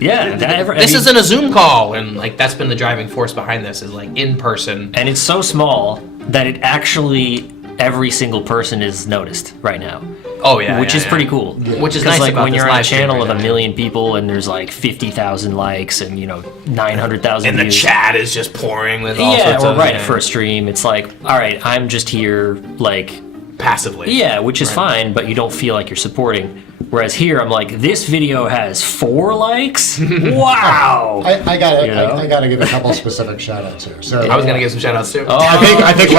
Yeah. this isn't a Zoom call, and like that's been the driving force behind this is like in person. And it's so small that it actually, every single person is noticed right now. Oh yeah, Which is pretty cool. Which is 'Cause, nice like about when this you're on a live stream channel right of now. 1 million people and there's like 50,000 likes and 900,000 And the views. chat is just pouring with all Yeah, sorts or of right for a stream, it's like, all right, I'm just here, like, passively. yeah, which is fine, but you don't feel like you're supporting. Whereas here, I'm like, this video has 4 likes. Wow. I gotta You know? I gotta give a couple specific shout outs here. So I was gonna give some shout outs too. Oh, I think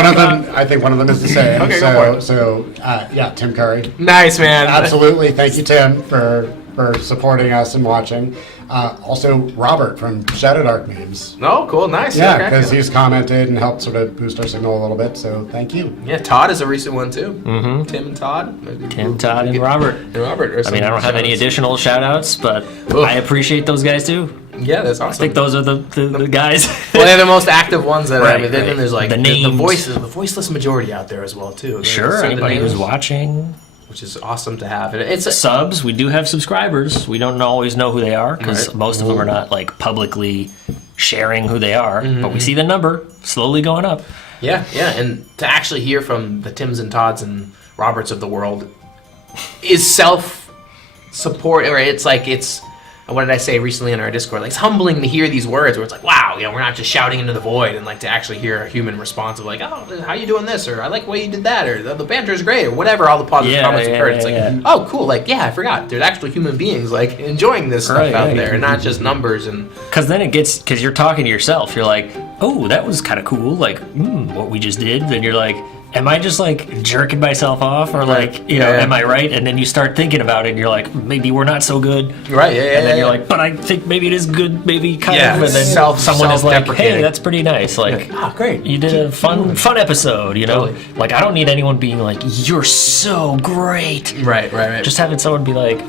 one of them is the same. Okay, go for so it. yeah, Tim Curry. Nice, man. Absolutely. Thank you, Tim, for supporting us and watching. Also, Robert from Shadow Dark Memes. Oh, cool, nice. Yeah, Okay. because he's commented and helped sort of boost our signal a little bit. So thank you. Yeah, Todd is a recent one too. Mm-hmm. Tim and Todd. Tim, Todd, and Robert. And Robert. I mean, I don't have any additional shout outs, but I appreciate those guys too. Yeah, that's awesome. I think those are the guys. Well, they're the most active ones that I Right, mean. Then right. there's like The the names. voices, the voiceless majority out there as well too. There's Sure, certain anybody who's names, watching. which is awesome to have. And it's Subs, we do have subscribers. We don't always know who they are because Right. most of them are not like publicly sharing who they are, Mm-hmm. but we see the number slowly going up. yeah, and to actually hear from the Tims and Todds and Roberts of the world is self support, or it's like it's. What did I say recently in our Discord? Like, it's humbling to hear these words where it's like, wow, we're not just shouting into the void, and like to actually hear a human response of like, oh, how you doing this, or I like the way you did that, or the banter's great, or whatever. All the positive Yeah, comments we've yeah, heard. It's yeah, like, yeah. oh, cool. Like, yeah, I forgot. There's actually human beings like enjoying this stuff Right, out right. there, and not just numbers and. Because then it gets, because you're talking to yourself, you're like, oh, that was kind of cool, like, what we just did. Then you're like, am I just like jerking myself off, or like, Yeah. am I right? And then you start thinking about it, and you're like, maybe we're not so good. Right. Yeah. And then you're like, but I think maybe it is good, maybe kind Yeah, of. And then self- someone is like, hey, self-deprecating. that's pretty nice. Like, ah, great. you did a fun episode, you know? Totally. Like, I don't need anyone being like, you're so great. Right. Just having someone be like,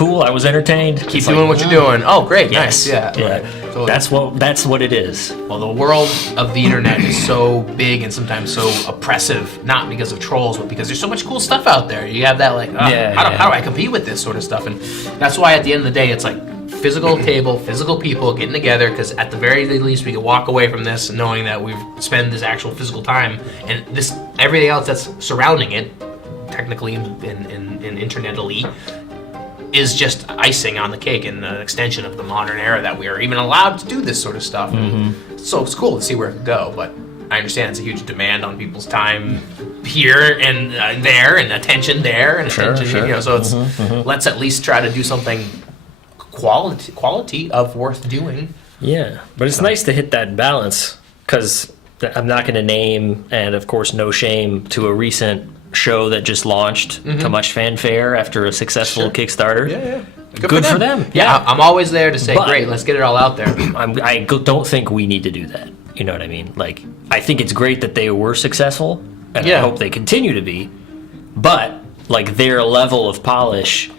cool. I was entertained. Keep It's doing like, what you're doing. Oh, great, yes, nice, yeah. Right. So That's what it is. well, the world of the internet is so big and sometimes so oppressive, not because of trolls, but because there's so much cool stuff out there. You have that like, how do I compete with this sort of stuff? And that's why at the end of the day, it's like physical table, physical people getting together, because at the very least we can walk away from this knowing that we've spent this actual physical time, and this everything else that's surrounding it, technically in internetally, is just icing on the cake and an extension of the modern era that we are even allowed to do this sort of stuff. So it's cool to see where it can go, but I understand it's a huge demand on people's time here and there, and attention there, and attention, sure. you know. So it's let's at least try to do something quality of worth doing. Yeah, but it's nice to hit that balance, because I'm not going to name, and of course no shame to a recent show that just launched to much fanfare after a successful Kickstarter. Yeah. Good for them. Yeah, I'm always there to say, But- great, let's get it all out there. I don't think we need to do that. You know what I mean? Like, I think it's great that they were successful, and I hope they continue to be. But like their level of polish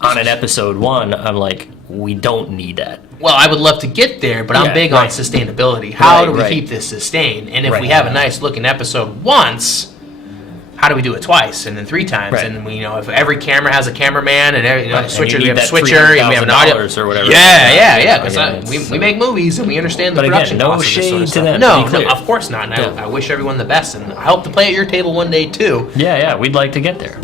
on an episode 1, I'm like, we don't need that. Well, I would love to get there, but I'm Yeah, big on right. sustainability. How do we Right. keep this sustained? And if Right. we have a nice looking episode once, how do we do it twice and then 3 times? Right. And we, you know, if every camera has a cameraman and every, you know, Right, and switcher, you we have need a that switcher, and we have an audio $300,000 or whatever. Yeah. Because Yeah, we make movies and we understand the But again, production no costs of this sort of shade to stuff. them, No, to be clear. of course not. And No. I wish everyone the best, and I hope to play at your table one day too. Yeah, we'd like to get there.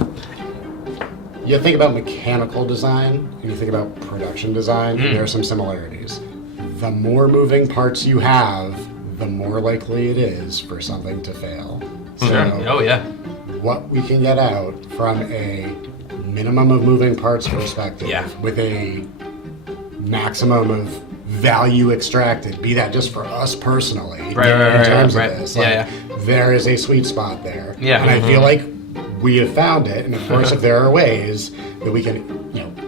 You think about mechanical design, and you think about production design, and there are some similarities. The more moving parts you have, the more likely it is for something to fail. So Oh yeah. what we can get out from a minimum of moving parts perspective Yeah. with a maximum of value extracted, be that just for us personally, Right, in terms right. of this. Yeah, There is a sweet spot there. Yeah. And I feel like we have found it, and of course if there are ways that we can,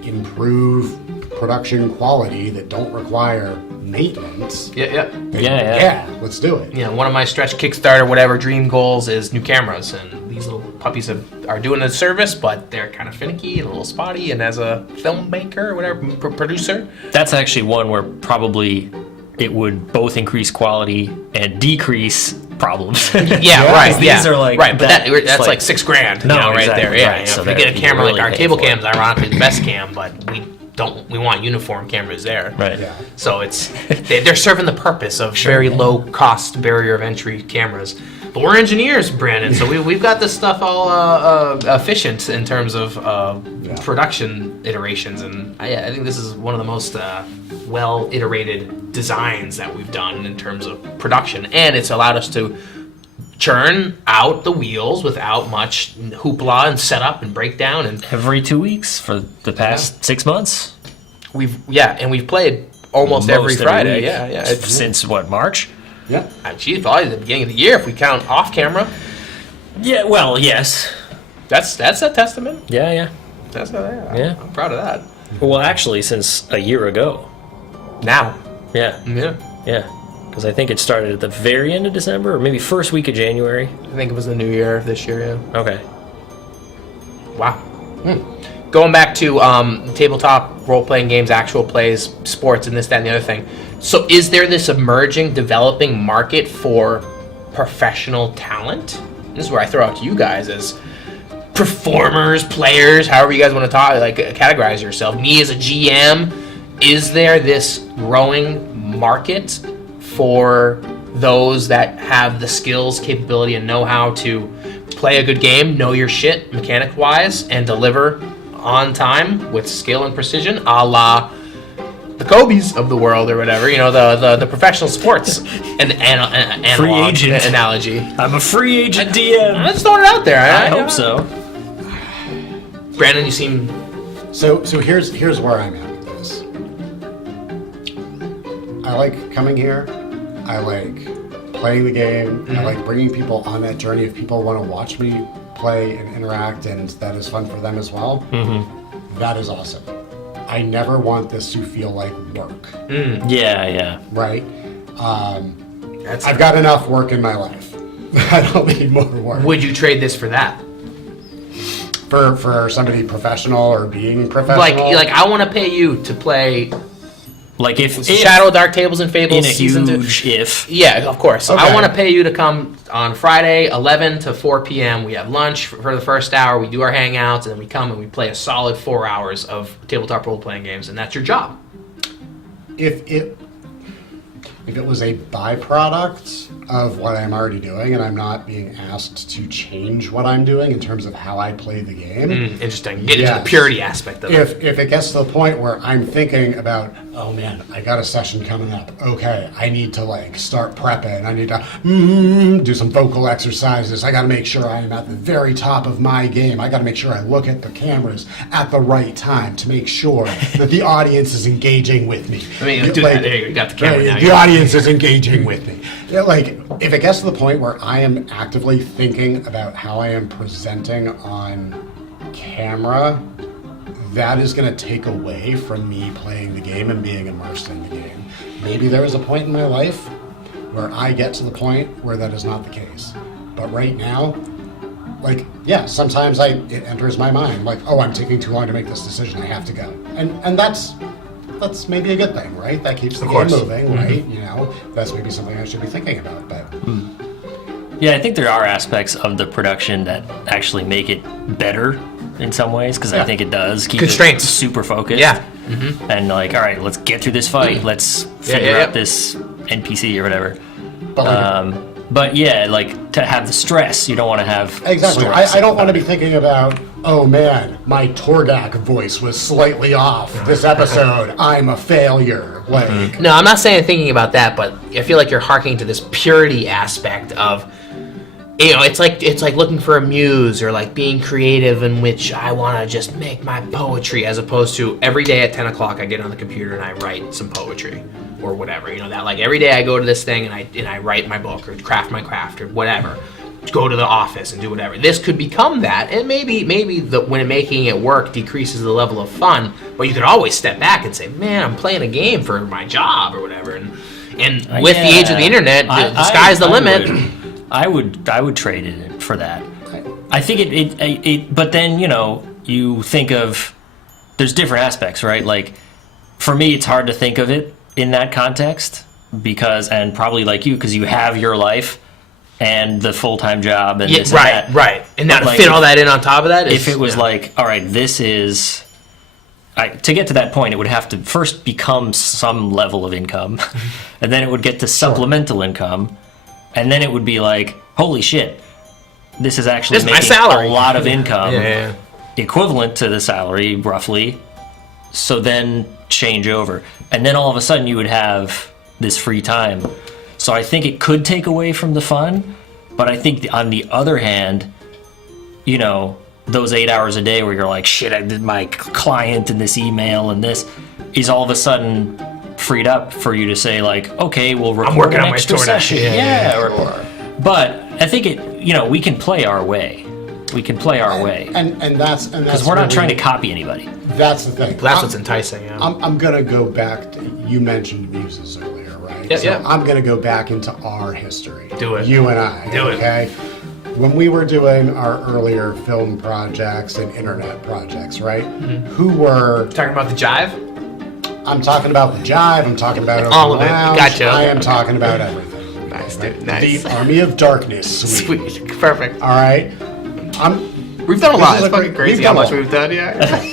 improve production quality that don't require maintenance, Yeah. then Yeah. let's do it. You know, one of my stretch Kickstarter, whatever dream goals is new cameras, and these little puppies are doing a service, but they're kind of finicky and a little spotty. And as a filmmaker or whatever, producer, That's actually one where probably it would both increase quality and decrease problems. yeah, right, These yeah, are like right, but it's that's like $6,000, No, right exactly, there, yeah. right, You know, so if we that get a camera really like our pay cable for it. cam's ironically the best cam, but we want uniform cameras there, Right. Yeah. So they're serving the purpose of very low cost barrier of entry cameras. But we're engineers, Brandon, so we've got this stuff all efficient in terms of production iterations, and I think this is one of the most well iterated designs that we've done in terms of production, and it's allowed us to churn out the wheels without much hoopla and setup and breakdown, and Every 2 weeks for the past 6 months. we've played almost every Most Friday. week. Yeah. It's, Since what, March? Yeah. geez, probably the beginning of the year if we count off camera. Yeah, well, yes. That's a testament. Yeah. Yeah. I'm proud of that. Well, actually, since a year ago. Now, Yeah. yeah, Because I think it started at the very end of December, or maybe first week of January. I think it was the new year this year. Yeah. Okay. Wow. Going back to tabletop role-playing games, actual plays, sports, and this, that, and the other thing. So is there this emerging, developing market for professional talent? This is where I throw out to you guys as performers, players, however you guys want to talk, like categorize yourself. Me as a GM, is there this growing market for those that have the skills, capability, and know-how to play a good game, know your shit mechanic-wise, and deliver on time with skill and precision, a la the Kobe's of the world or whatever, the professional sports and Free agent analogy. I'm a free agent DM. I'm just throwing it out there. I hope so. Brandon, you seem So here's where I'm at with this. I like coming here. I like playing the game. I like bringing people on that journey. If people want to watch me play and interact, and that is fun for them as well, that is awesome. I never want this to feel like work, Yeah. right? that's. I've got enough work in my life. I don't need more work. Would you trade this for that? For somebody professional or being professional? Like I want to pay you to play Like if Shadow, Dark Tables, and Fables in a season 2. huge if. Yeah, of course. Okay. I want to pay you to come on Friday, 11 to 4 p.m. We have lunch for the first hour. We do our hangouts, and then we come and we play a solid 4 hours of tabletop role-playing games, and that's your job. If it was a byproduct of what I'm already doing and I'm not being asked to change what I'm doing in terms of how I play the game. Interesting. Get into Yes. the purity aspect of it. If it gets to the point where I'm thinking about, oh man, I got a session coming up. Okay, I need to like start prepping. I need to do some vocal exercises. I got to make sure I am at the very top of my game. I got to make sure I look at the cameras at the right time to make sure that the audience is engaging with me. I mean, do that. There you go. You got the camera now. The audience is engaging with me. Yeah, like, if it gets to the point where I am actively thinking about how I am presenting on camera, that is going to take away from me playing the game and being immersed in the game. Maybe there is a point in my life where I get to the point where that is not the case. But right now, like, yeah, sometimes it enters my mind, like, oh, I'm taking too long to make this decision, I have to go. And that's maybe a good thing, right? That keeps the game moving, right? You know, that's maybe something I should be thinking about. But Yeah, I think there are aspects of the production that actually make it better in some ways, because I think it does keep Constraints. it super focused. Yeah. And like, all right, let's get through this fight. Let's figure out this NPC or whatever. but like, But yeah, like to have the stress, you don't want to have exactly. stress I don't want to about be it. thinking about, oh man, my Torgak voice was slightly off this episode. I'm a failure. Like, No, I'm not saying thinking about that, but I feel like you're harking to this purity aspect of, you know, it's like looking for a muse or like being creative in which I want to just make my poetry, as opposed to every day at 10 o'clock I get on the computer and I write some poetry or whatever. You know, that like every day I go to this thing and I write my book or craft my craft or whatever. Go to the office and do whatever. This could become that, and maybe when making it work decreases the level of fun. But you could always step back and say, "Man, I'm playing a game for my job or whatever." And with the age of the internet, the sky's the limit. I would trade it for that. I think it but then, you know, you think of, there's different aspects, right? Like for me, it's hard to think of it in that context because, and probably like you, because you have your life and the full-time job and this and that. Right. And now to like, fit all that in on top of that, if it was like, all right, this is, to get to that point, it would have to first become some level of income, and then it would get to supplemental income, and then it would be like, holy shit, this is actually This is my making salary. a lot of income, Yeah. equivalent to the salary, roughly. So then change over. And then all of a sudden you would have this free time. So I think it could take away from the fun, but I think on the other hand, you know, those 8 hours a day where you're like, shit, I did my client and this email and this is all of a sudden freed up for you to say like, okay, we'll record working an on my extra DoorDash. session. Yeah. But I think we can play our way. We can play our way. and that's Because we're not trying to copy anybody. That's the thing. That's what's enticing. Yeah. I'm gonna go back to, you mentioned muses earlier, right? Yeah, so yeah. I'm gonna go back into our history. Do it. You and I. Do it. Okay. When we were doing our earlier film projects and internet projects, right? Mm-hmm. Who were? Talking about the jive. I'm talking about the jive. I'm talking about All of it. Lounge, Gotcha. I am talking about everything. Nice, Okay, dude. Nice. The Army of Darkness suite. Sweet. Perfect. All right. We've done a lot. is It's a fucking great- crazy we've how done a much lot. we've done. Yeah.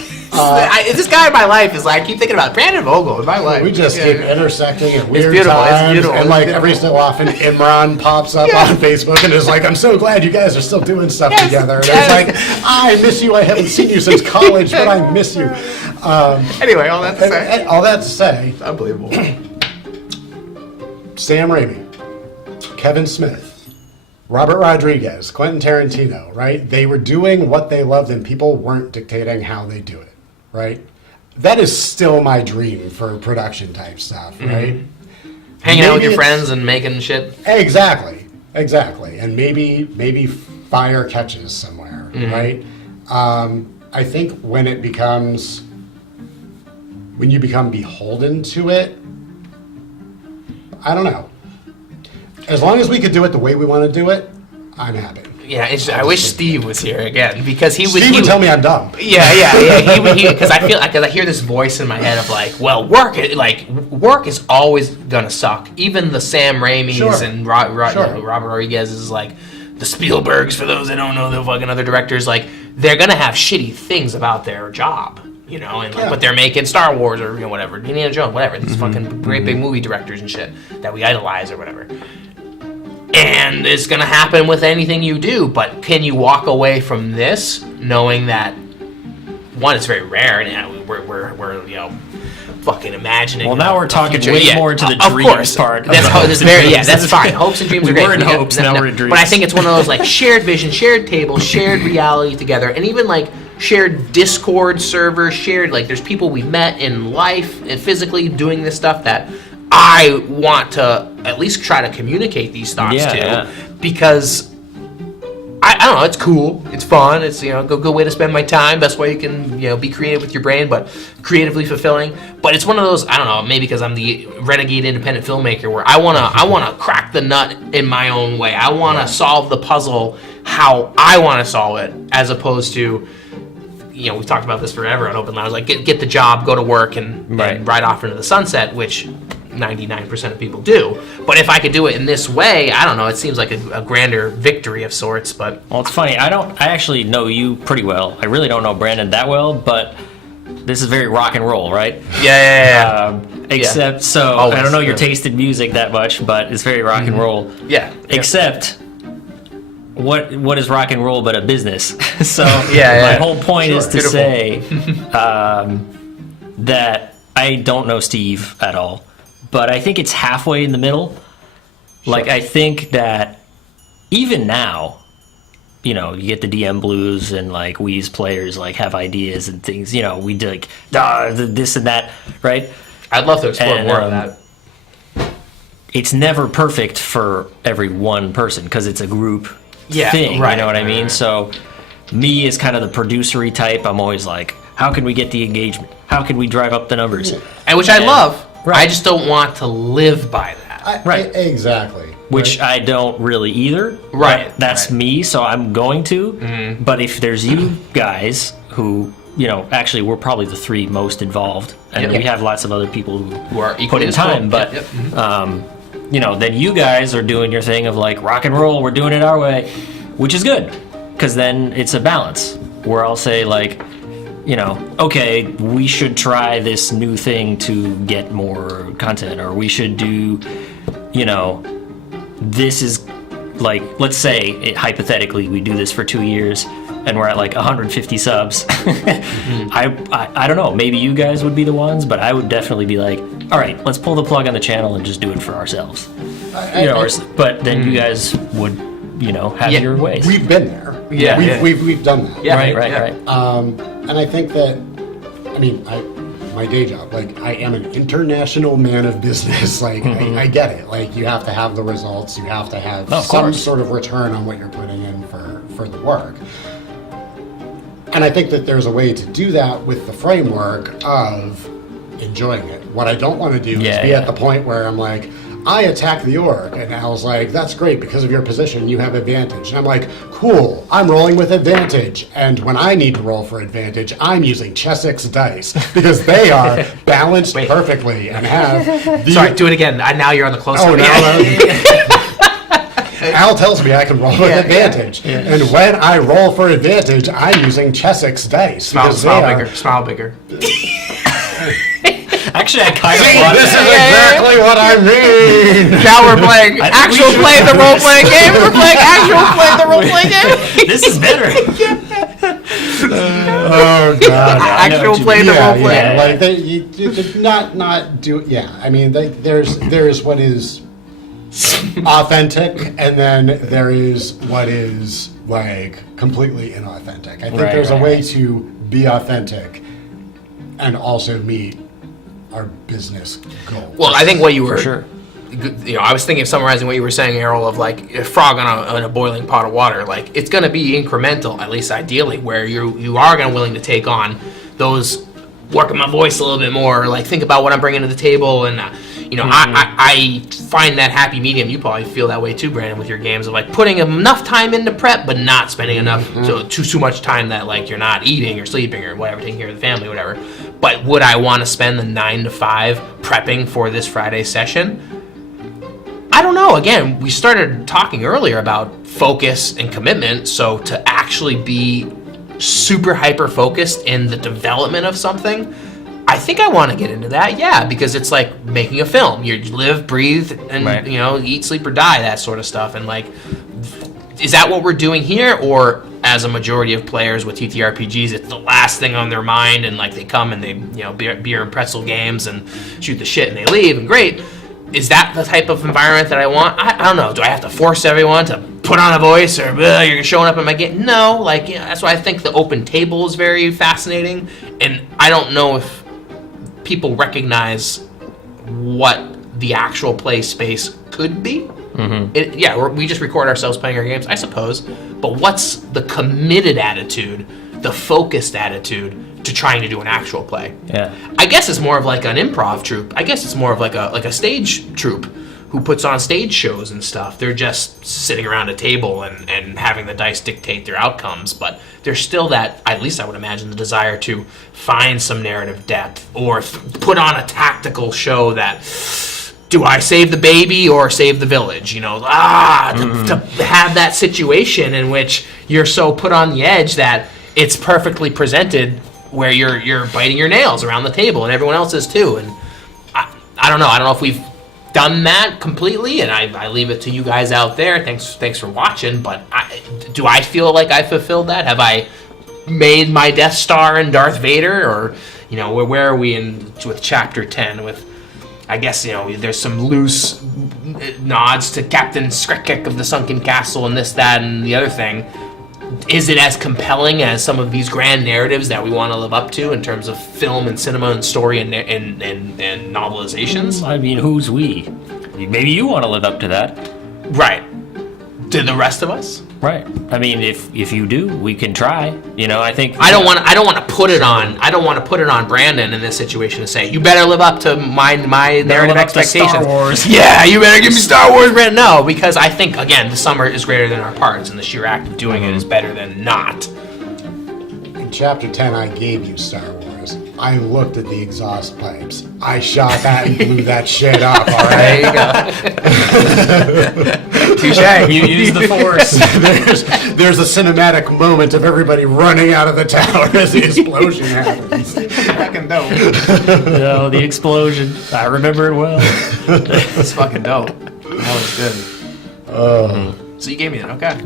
This guy in my life is like, I keep thinking about Brandon Vogel in my life. We just keep intersecting at weird beautiful, it's times, beautiful, and it's like beautiful. every so often, Imran pops up on Facebook and is like, "I'm so glad you guys are still doing stuff Yes, together." And yes. it's like, "I miss you. I haven't seen you since college, but I miss you." Anyway, all that to say. And all that to say, Unbelievable. Sam Raimi, Kevin Smith, Robert Rodriguez, Quentin Tarantino, right? They were doing what they loved, and people weren't dictating how they do it, right? That is still my dream for production type stuff, right? Hanging out with Maybe your it's- friends and making shit. Exactly. And maybe fire catches somewhere, right? I think when you become beholden to it, I don't know. As long as we could do it the way we want to do it, I'm happy. Yeah, I wish Steve was here again because he would. Steve would tell me I'm dumb. Yeah. Because I hear this voice in my head of like, well, work is always gonna suck. Even the Sam Raimis Sure. and Sure. Robert Rodriguez is like the Spielbergs. For those that don't know, the fucking other directors, like they're gonna have shitty things about their job, and like Yeah. what they're making, Star Wars or whatever, Indiana Jones, whatever. These fucking great big movie directors and shit that we idolize or whatever. And it's going to happen with anything you do, but can you walk away from this knowing that, one, it's very rare, and we're fucking imagining. Well, now we're talking future. way more into the of dreams course. part. That's fine. Hopes and dreams are great. We're in hopes, now we're in dreams. But I think it's one of those like shared vision, shared table, shared reality together, and even like shared Discord servers, shared like there's people we've met in life and physically doing this stuff that I want to at least try to communicate these thoughts to, because I don't know, it's cool, it's fun, it's a good way to spend my time, best way you can be creative with your brain, but creatively fulfilling. But it's one of those, I don't know, maybe because I'm the renegade independent filmmaker where I wanna crack the nut in my own way. I wanna solve the puzzle how I want to solve it, as opposed to we've talked about this forever on Open Lounge, like get the job, go to work, and ride off into the sunset, which 99% of people do. But if I could do it in this way, I don't know, it seems like a grander victory of sorts. But well, it's funny, I actually know you pretty well. I really don't know Brandon that well, but this is very rock and roll, right? Yeah. Except so Always, I don't know your taste in music that much, but it's very rock and roll. Yeah. Except what is rock and roll but a business? So my whole point is to Beautiful. say that I don't know Steve at all, but I think it's halfway in the middle. Like, I think that even now, you get the DM blues and like Wii's players like have ideas and things. We do like this and that, right? I'd love to explore And, more of that. It's never perfect for every one person because it's a group thing. Right, you know what I mean? right. So me as kind of the producery type, I'm always like, how can we get the engagement? How can we drive up the numbers? And which I love. Right. I just don't want to live by that. Right. Exactly. Which I don't really either. Right, But that's right. me, so I'm going to. But if there's you guys who, actually we're probably the three most involved, and Yep. we have lots of other people who are put equally in as cool. time. But Yep. then you guys are doing your thing of like rock and roll. We're doing it our way, which is good, because then it's a balance where I'll say like, okay, we should try this new thing to get more content, or we should do, this is like, let's say hypothetically we do this for 2 years and we're at like 150 subs. I don't know, maybe you guys would be the ones, but I would definitely be like, all right, let's pull the plug on the channel and just do it for ourselves. But then you guys would, have your ways. We've been there. Yeah. We've done that. Yeah. Right. And I think that, my day job, like, I am an international man of business. Like, I get it. Like, you have to have the results. You have to have some course. sort of return on what you're putting in for the work. And I think that there's a way to do that with the framework of enjoying it. What I don't want to do is be at the point where I'm like, I attack the orc, and Al's like, that's great, because of your position, you have advantage. And I'm like, cool, I'm rolling with advantage. And when I need to roll for advantage, I'm using Chessex dice, because they are balanced perfectly and have the... Sorry, do it again. Now you're on the close-up. Oh, no. Al tells me I can roll with advantage. And when I roll for advantage, I'm using Chessex dice. Smile bigger. Actually, I kind of See, want this that. is exactly what I mean. Now we're playing I think we actual should- play the role playing game. We're playing actual play the role playing game. This is better. Oh God! I know Actual what you play mean. the role Yeah, play. yeah. Like not do. Yeah, I mean, there's what is authentic, and then there is what is like completely inauthentic. I think Right, there's a right, way right. to be authentic and also meet our business goals. Well, I think what you were, sure. I was thinking of summarizing what you were saying, Errol, of like a frog on a boiling pot of water. Like, it's going to be incremental, at least ideally, where you are going to willing to take on those working my voice a little bit more, or like think about what I'm bringing to the table, and I find that happy medium. You probably feel that way too, Brandon, with your games of like putting enough time into prep, but not spending enough too much time that like you're not eating or sleeping or whatever, taking care of the family, whatever. But would I want to spend the 9 to 5 prepping for this Friday session? I don't know. Again, we started talking earlier about focus and commitment, so to actually be super hyper focused in the development of something, I think I want to get into that. Yeah, because it's like making a film. You live, breathe, and Right. Eat, sleep, or die, that sort of stuff. And like, is that what we're doing here, or as a majority of players with TTRPGs, it's the last thing on their mind, and like they come and they beer and pretzel games and shoot the shit and they leave, and great. Is that the type of environment that I want? I don't know. Do I have to force everyone to put on a voice, or you're showing up in my game? No, like that's why I think the open table is very fascinating, and I don't know if people recognize what the actual play space could be. We just record ourselves playing our games, I suppose, but what's the committed attitude, the focused attitude to trying to do an actual play? Yeah. I guess it's more of like an improv troupe. I guess it's more of like a stage troupe who puts on stage shows and stuff. They're just sitting around a table and having the dice dictate their outcomes, but there's still that, at least I would imagine, the desire to find some narrative depth or put on a tactical show that, do I save the baby or save the village? To have that situation in which you're so put on the edge that it's perfectly presented where you're biting your nails around the table and everyone else is too. And I don't know. I don't know if we've done that completely, and I leave it to you guys out there. Thanks for watching. But do I feel like I fulfilled that? Have I made my Death Star and Darth Vader, or where are we with Chapter 10? With I guess there's some loose nods to Captain Skrekek of the Sunken Castle and this, that, and the other thing. Is it as compelling as some of these grand narratives that we want to live up to in terms of film and cinema and story and novelizations? I mean, who's we? Maybe you want to live up to that. Right. Do the rest of us? Right. I mean, if you do, we can try. I think I don't want to put it on. I don't want to put it on Brandon in this situation to say you better live up to my narrative expectations. Star Wars. Yeah, you better give me Star Wars, Brandon. No, because I think again the summer is greater than our parts, and the sheer act of doing it is better than not. In Chapter 10, I gave you Star Wars. I looked at the exhaust pipes. I shot that and blew that shit up, all right? There you go. Touche. You use the Force. There's a cinematic moment of everybody running out of the tower as the explosion happens. Fucking dope. The explosion. I remember it well. That's fucking dope. That was good. So you gave me that, okay.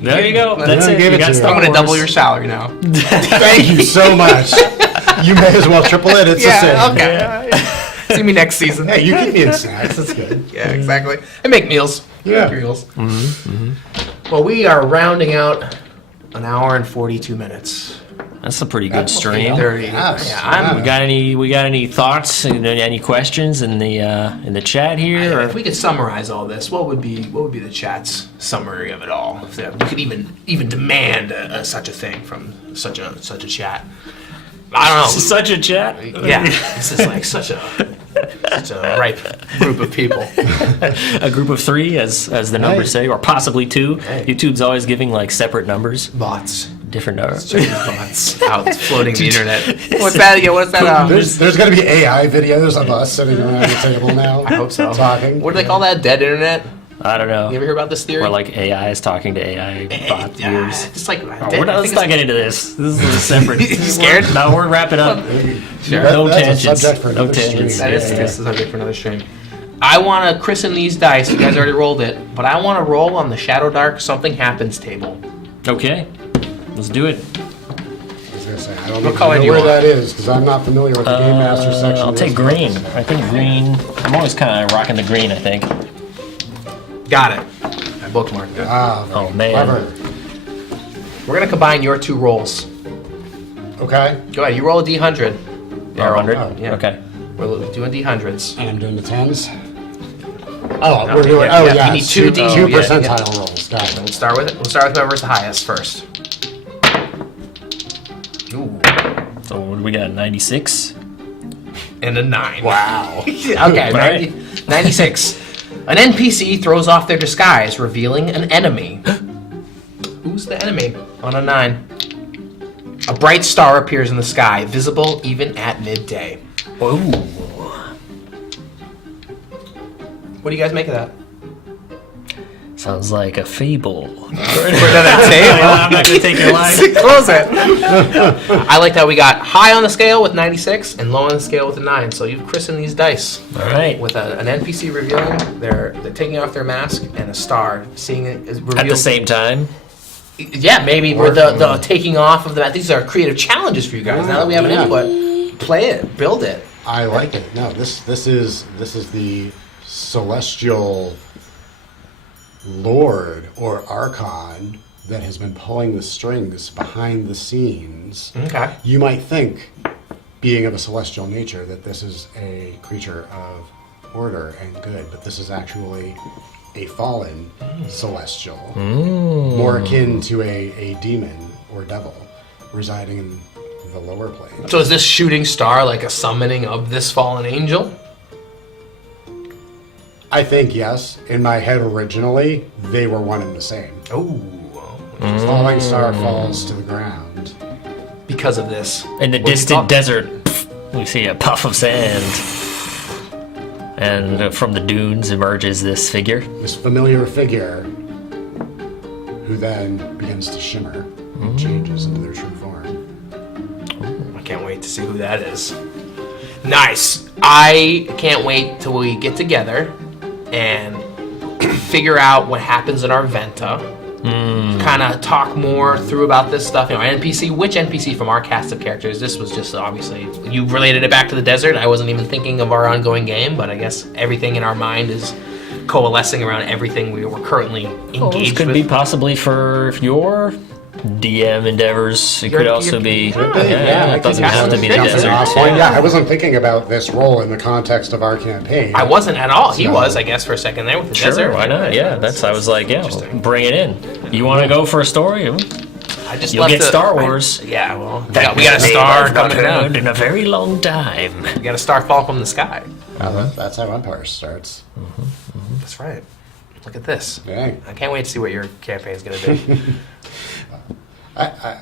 There you go. That's I it. gave You it got to you. Star I'm gonna Wars. double your salary now. Thank you so much. You may as well triple it. It's the same. Okay. See me next season. Hey, you keep me in snacks. That's good. Yeah, exactly. I make meals. Yeah. Make meals. Well, we are rounding out an hour and 42 minutes. That's a pretty good stream. 30. Yes. Yeah, We got any thoughts? Any questions in the chat here? if we could summarize all this, what would be the chat's summary of it all? If we could even demand such a thing from such a chat. I don't know. Such a chat. Yeah, this is like such a ripe group of people. A group of 3, as the numbers say, or possibly 2. Hey. YouTube's always giving like separate numbers, Bots. different numbers. Bots out floating the internet. What's that again? What's that? There's going to be AI videos of us sitting around the table now. I hope so. Talking. What do they call that? Dead internet? I don't know. You ever hear about this theory? Where like AI is talking to AI bot viewers. It's like Let's not get into this. This is a separate. You scared? No, we're wrapping up. Sure. No That's a tangents. subject for No another stream. tangents. That is Yeah. this is a subject for another stream. I want to christen these dice. You guys already rolled it, but I want to roll on the Shadow Dark Something Happens table. Okay, let's do it. I was gonna say, I don't What even color know do you where want? that is because I'm not familiar with the Game Master section. I'll of take this. green. I think green. I'm always kind of rocking the green. I think. Got it. I bookmarked it. Oh man. Clever. We're gonna combine your 2 rolls. Okay. Go ahead. You roll a d100. Daryl. 100. Yeah. Okay. We're doing d100s. And I'm doing the 10s. Oh, No, we're doing. yeah, Oh, yeah, yeah. you need two D- two yeah, percentile rolls. Got it. We'll start with it. We'll start with whoever's the highest first. Ooh. So what do we got? 96. And a 9. Wow. Okay, Right. 96. An NPC throws off their disguise, revealing an enemy. Who's the enemy on a 9? A bright star appears in the sky, visible even at midday. Ooh. What do you guys make of that? Sounds like a fable. Put it on a table. I'm not going to take your line. Close it. I like that we got high on the scale with 96 and low on the scale with a 9. So you've christened these dice All right. with an NPC revealing they're taking off their mask and a star seeing it is revealed. At the same time. Yeah, maybe we're the taking off of the mask. These are creative challenges for you guys. Now that we have an Yeah. input, play it, build it. I like it. No, this is the celestial lord or archon that has been pulling the strings behind the scenes. Okay. You might think, being of a celestial nature, that this is a creature of order and good, but this is actually a fallen celestial, more akin to a demon or devil residing in the lower plane. So is this shooting star like a summoning of this fallen angel? I think yes. In my head originally, they were one and the same. Oh, Falling star falls to the ground. because of this. In the What do you distant thought? desert, we see a puff of sand. And from the dunes emerges this figure. This familiar figure who then begins to shimmer and changes into their true form. I can't wait to see who that is. Nice. I can't wait till we get together and figure out what happens in our Venta. Kind of talk more through about this stuff. NPC, which NPC from our cast of characters? This was just obviously, you related it back to the desert. I wasn't even thinking of our ongoing game, but I guess everything in our mind is coalescing around everything we were currently This engaged could with. be possibly for your DM endeavors. It could also be. Yeah, it doesn't have to be the Jumping desert. off Well, yeah, I wasn't thinking about this role in the context of our campaign. I wasn't at all. He So- was, I guess, for a second there with the Sure, desert. why not? Yeah, that's. I was like, yeah, Interesting. bring it in. You want to go for a story? I just You'll left get Star Wars. Yeah, well, we got a star coming down. in a very long time. We got a star fall from the sky. That's how Empire starts. That's right. Look at this. Dang. I can't wait to see what your campaign's going to be. I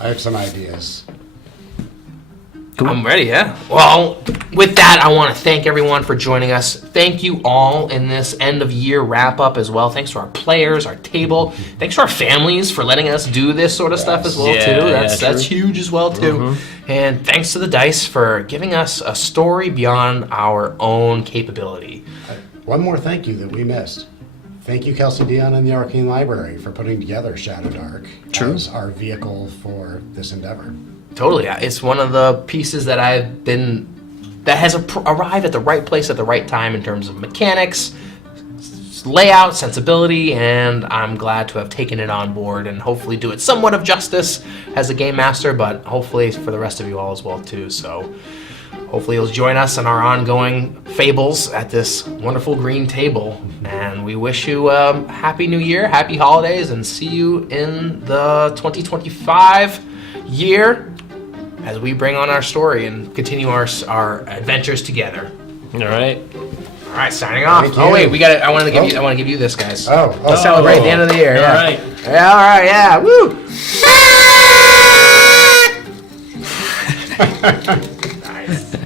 have some ideas. I'm ready, yeah. Well, with that, I want to thank everyone for joining us. Thank you all in this end of year wrap up as well. Thanks to our players, our table. Thanks to our families for letting us do this sort of stuff as well Yeah, too. yeah, That's true. huge as well too. And thanks to the dice for giving us a story beyond our own capability. One more thank you that we missed. Thank you, Kelsey Dion and the Arcane Library, for putting together Shadow Dark as our vehicle for this endeavor. Totally, yeah. It's one of the pieces that has arrived at the right place at the right time in terms of mechanics, layout, sensibility, and I'm glad to have taken it on board and hopefully do it somewhat of justice as a game master, but hopefully for the rest of you all as well too. So hopefully you'll join us in our ongoing fables at this wonderful green table, and we wish you a happy new year, happy holidays, and see you in the 2025 year as we bring on our story and continue our adventures together. All right. All right, signing off. Thank Oh you. wait, I want to give you this, guys. Oh, Celebrate the end of the year. All Yeah. right. Yeah. All right. Yeah. Woo. Nice.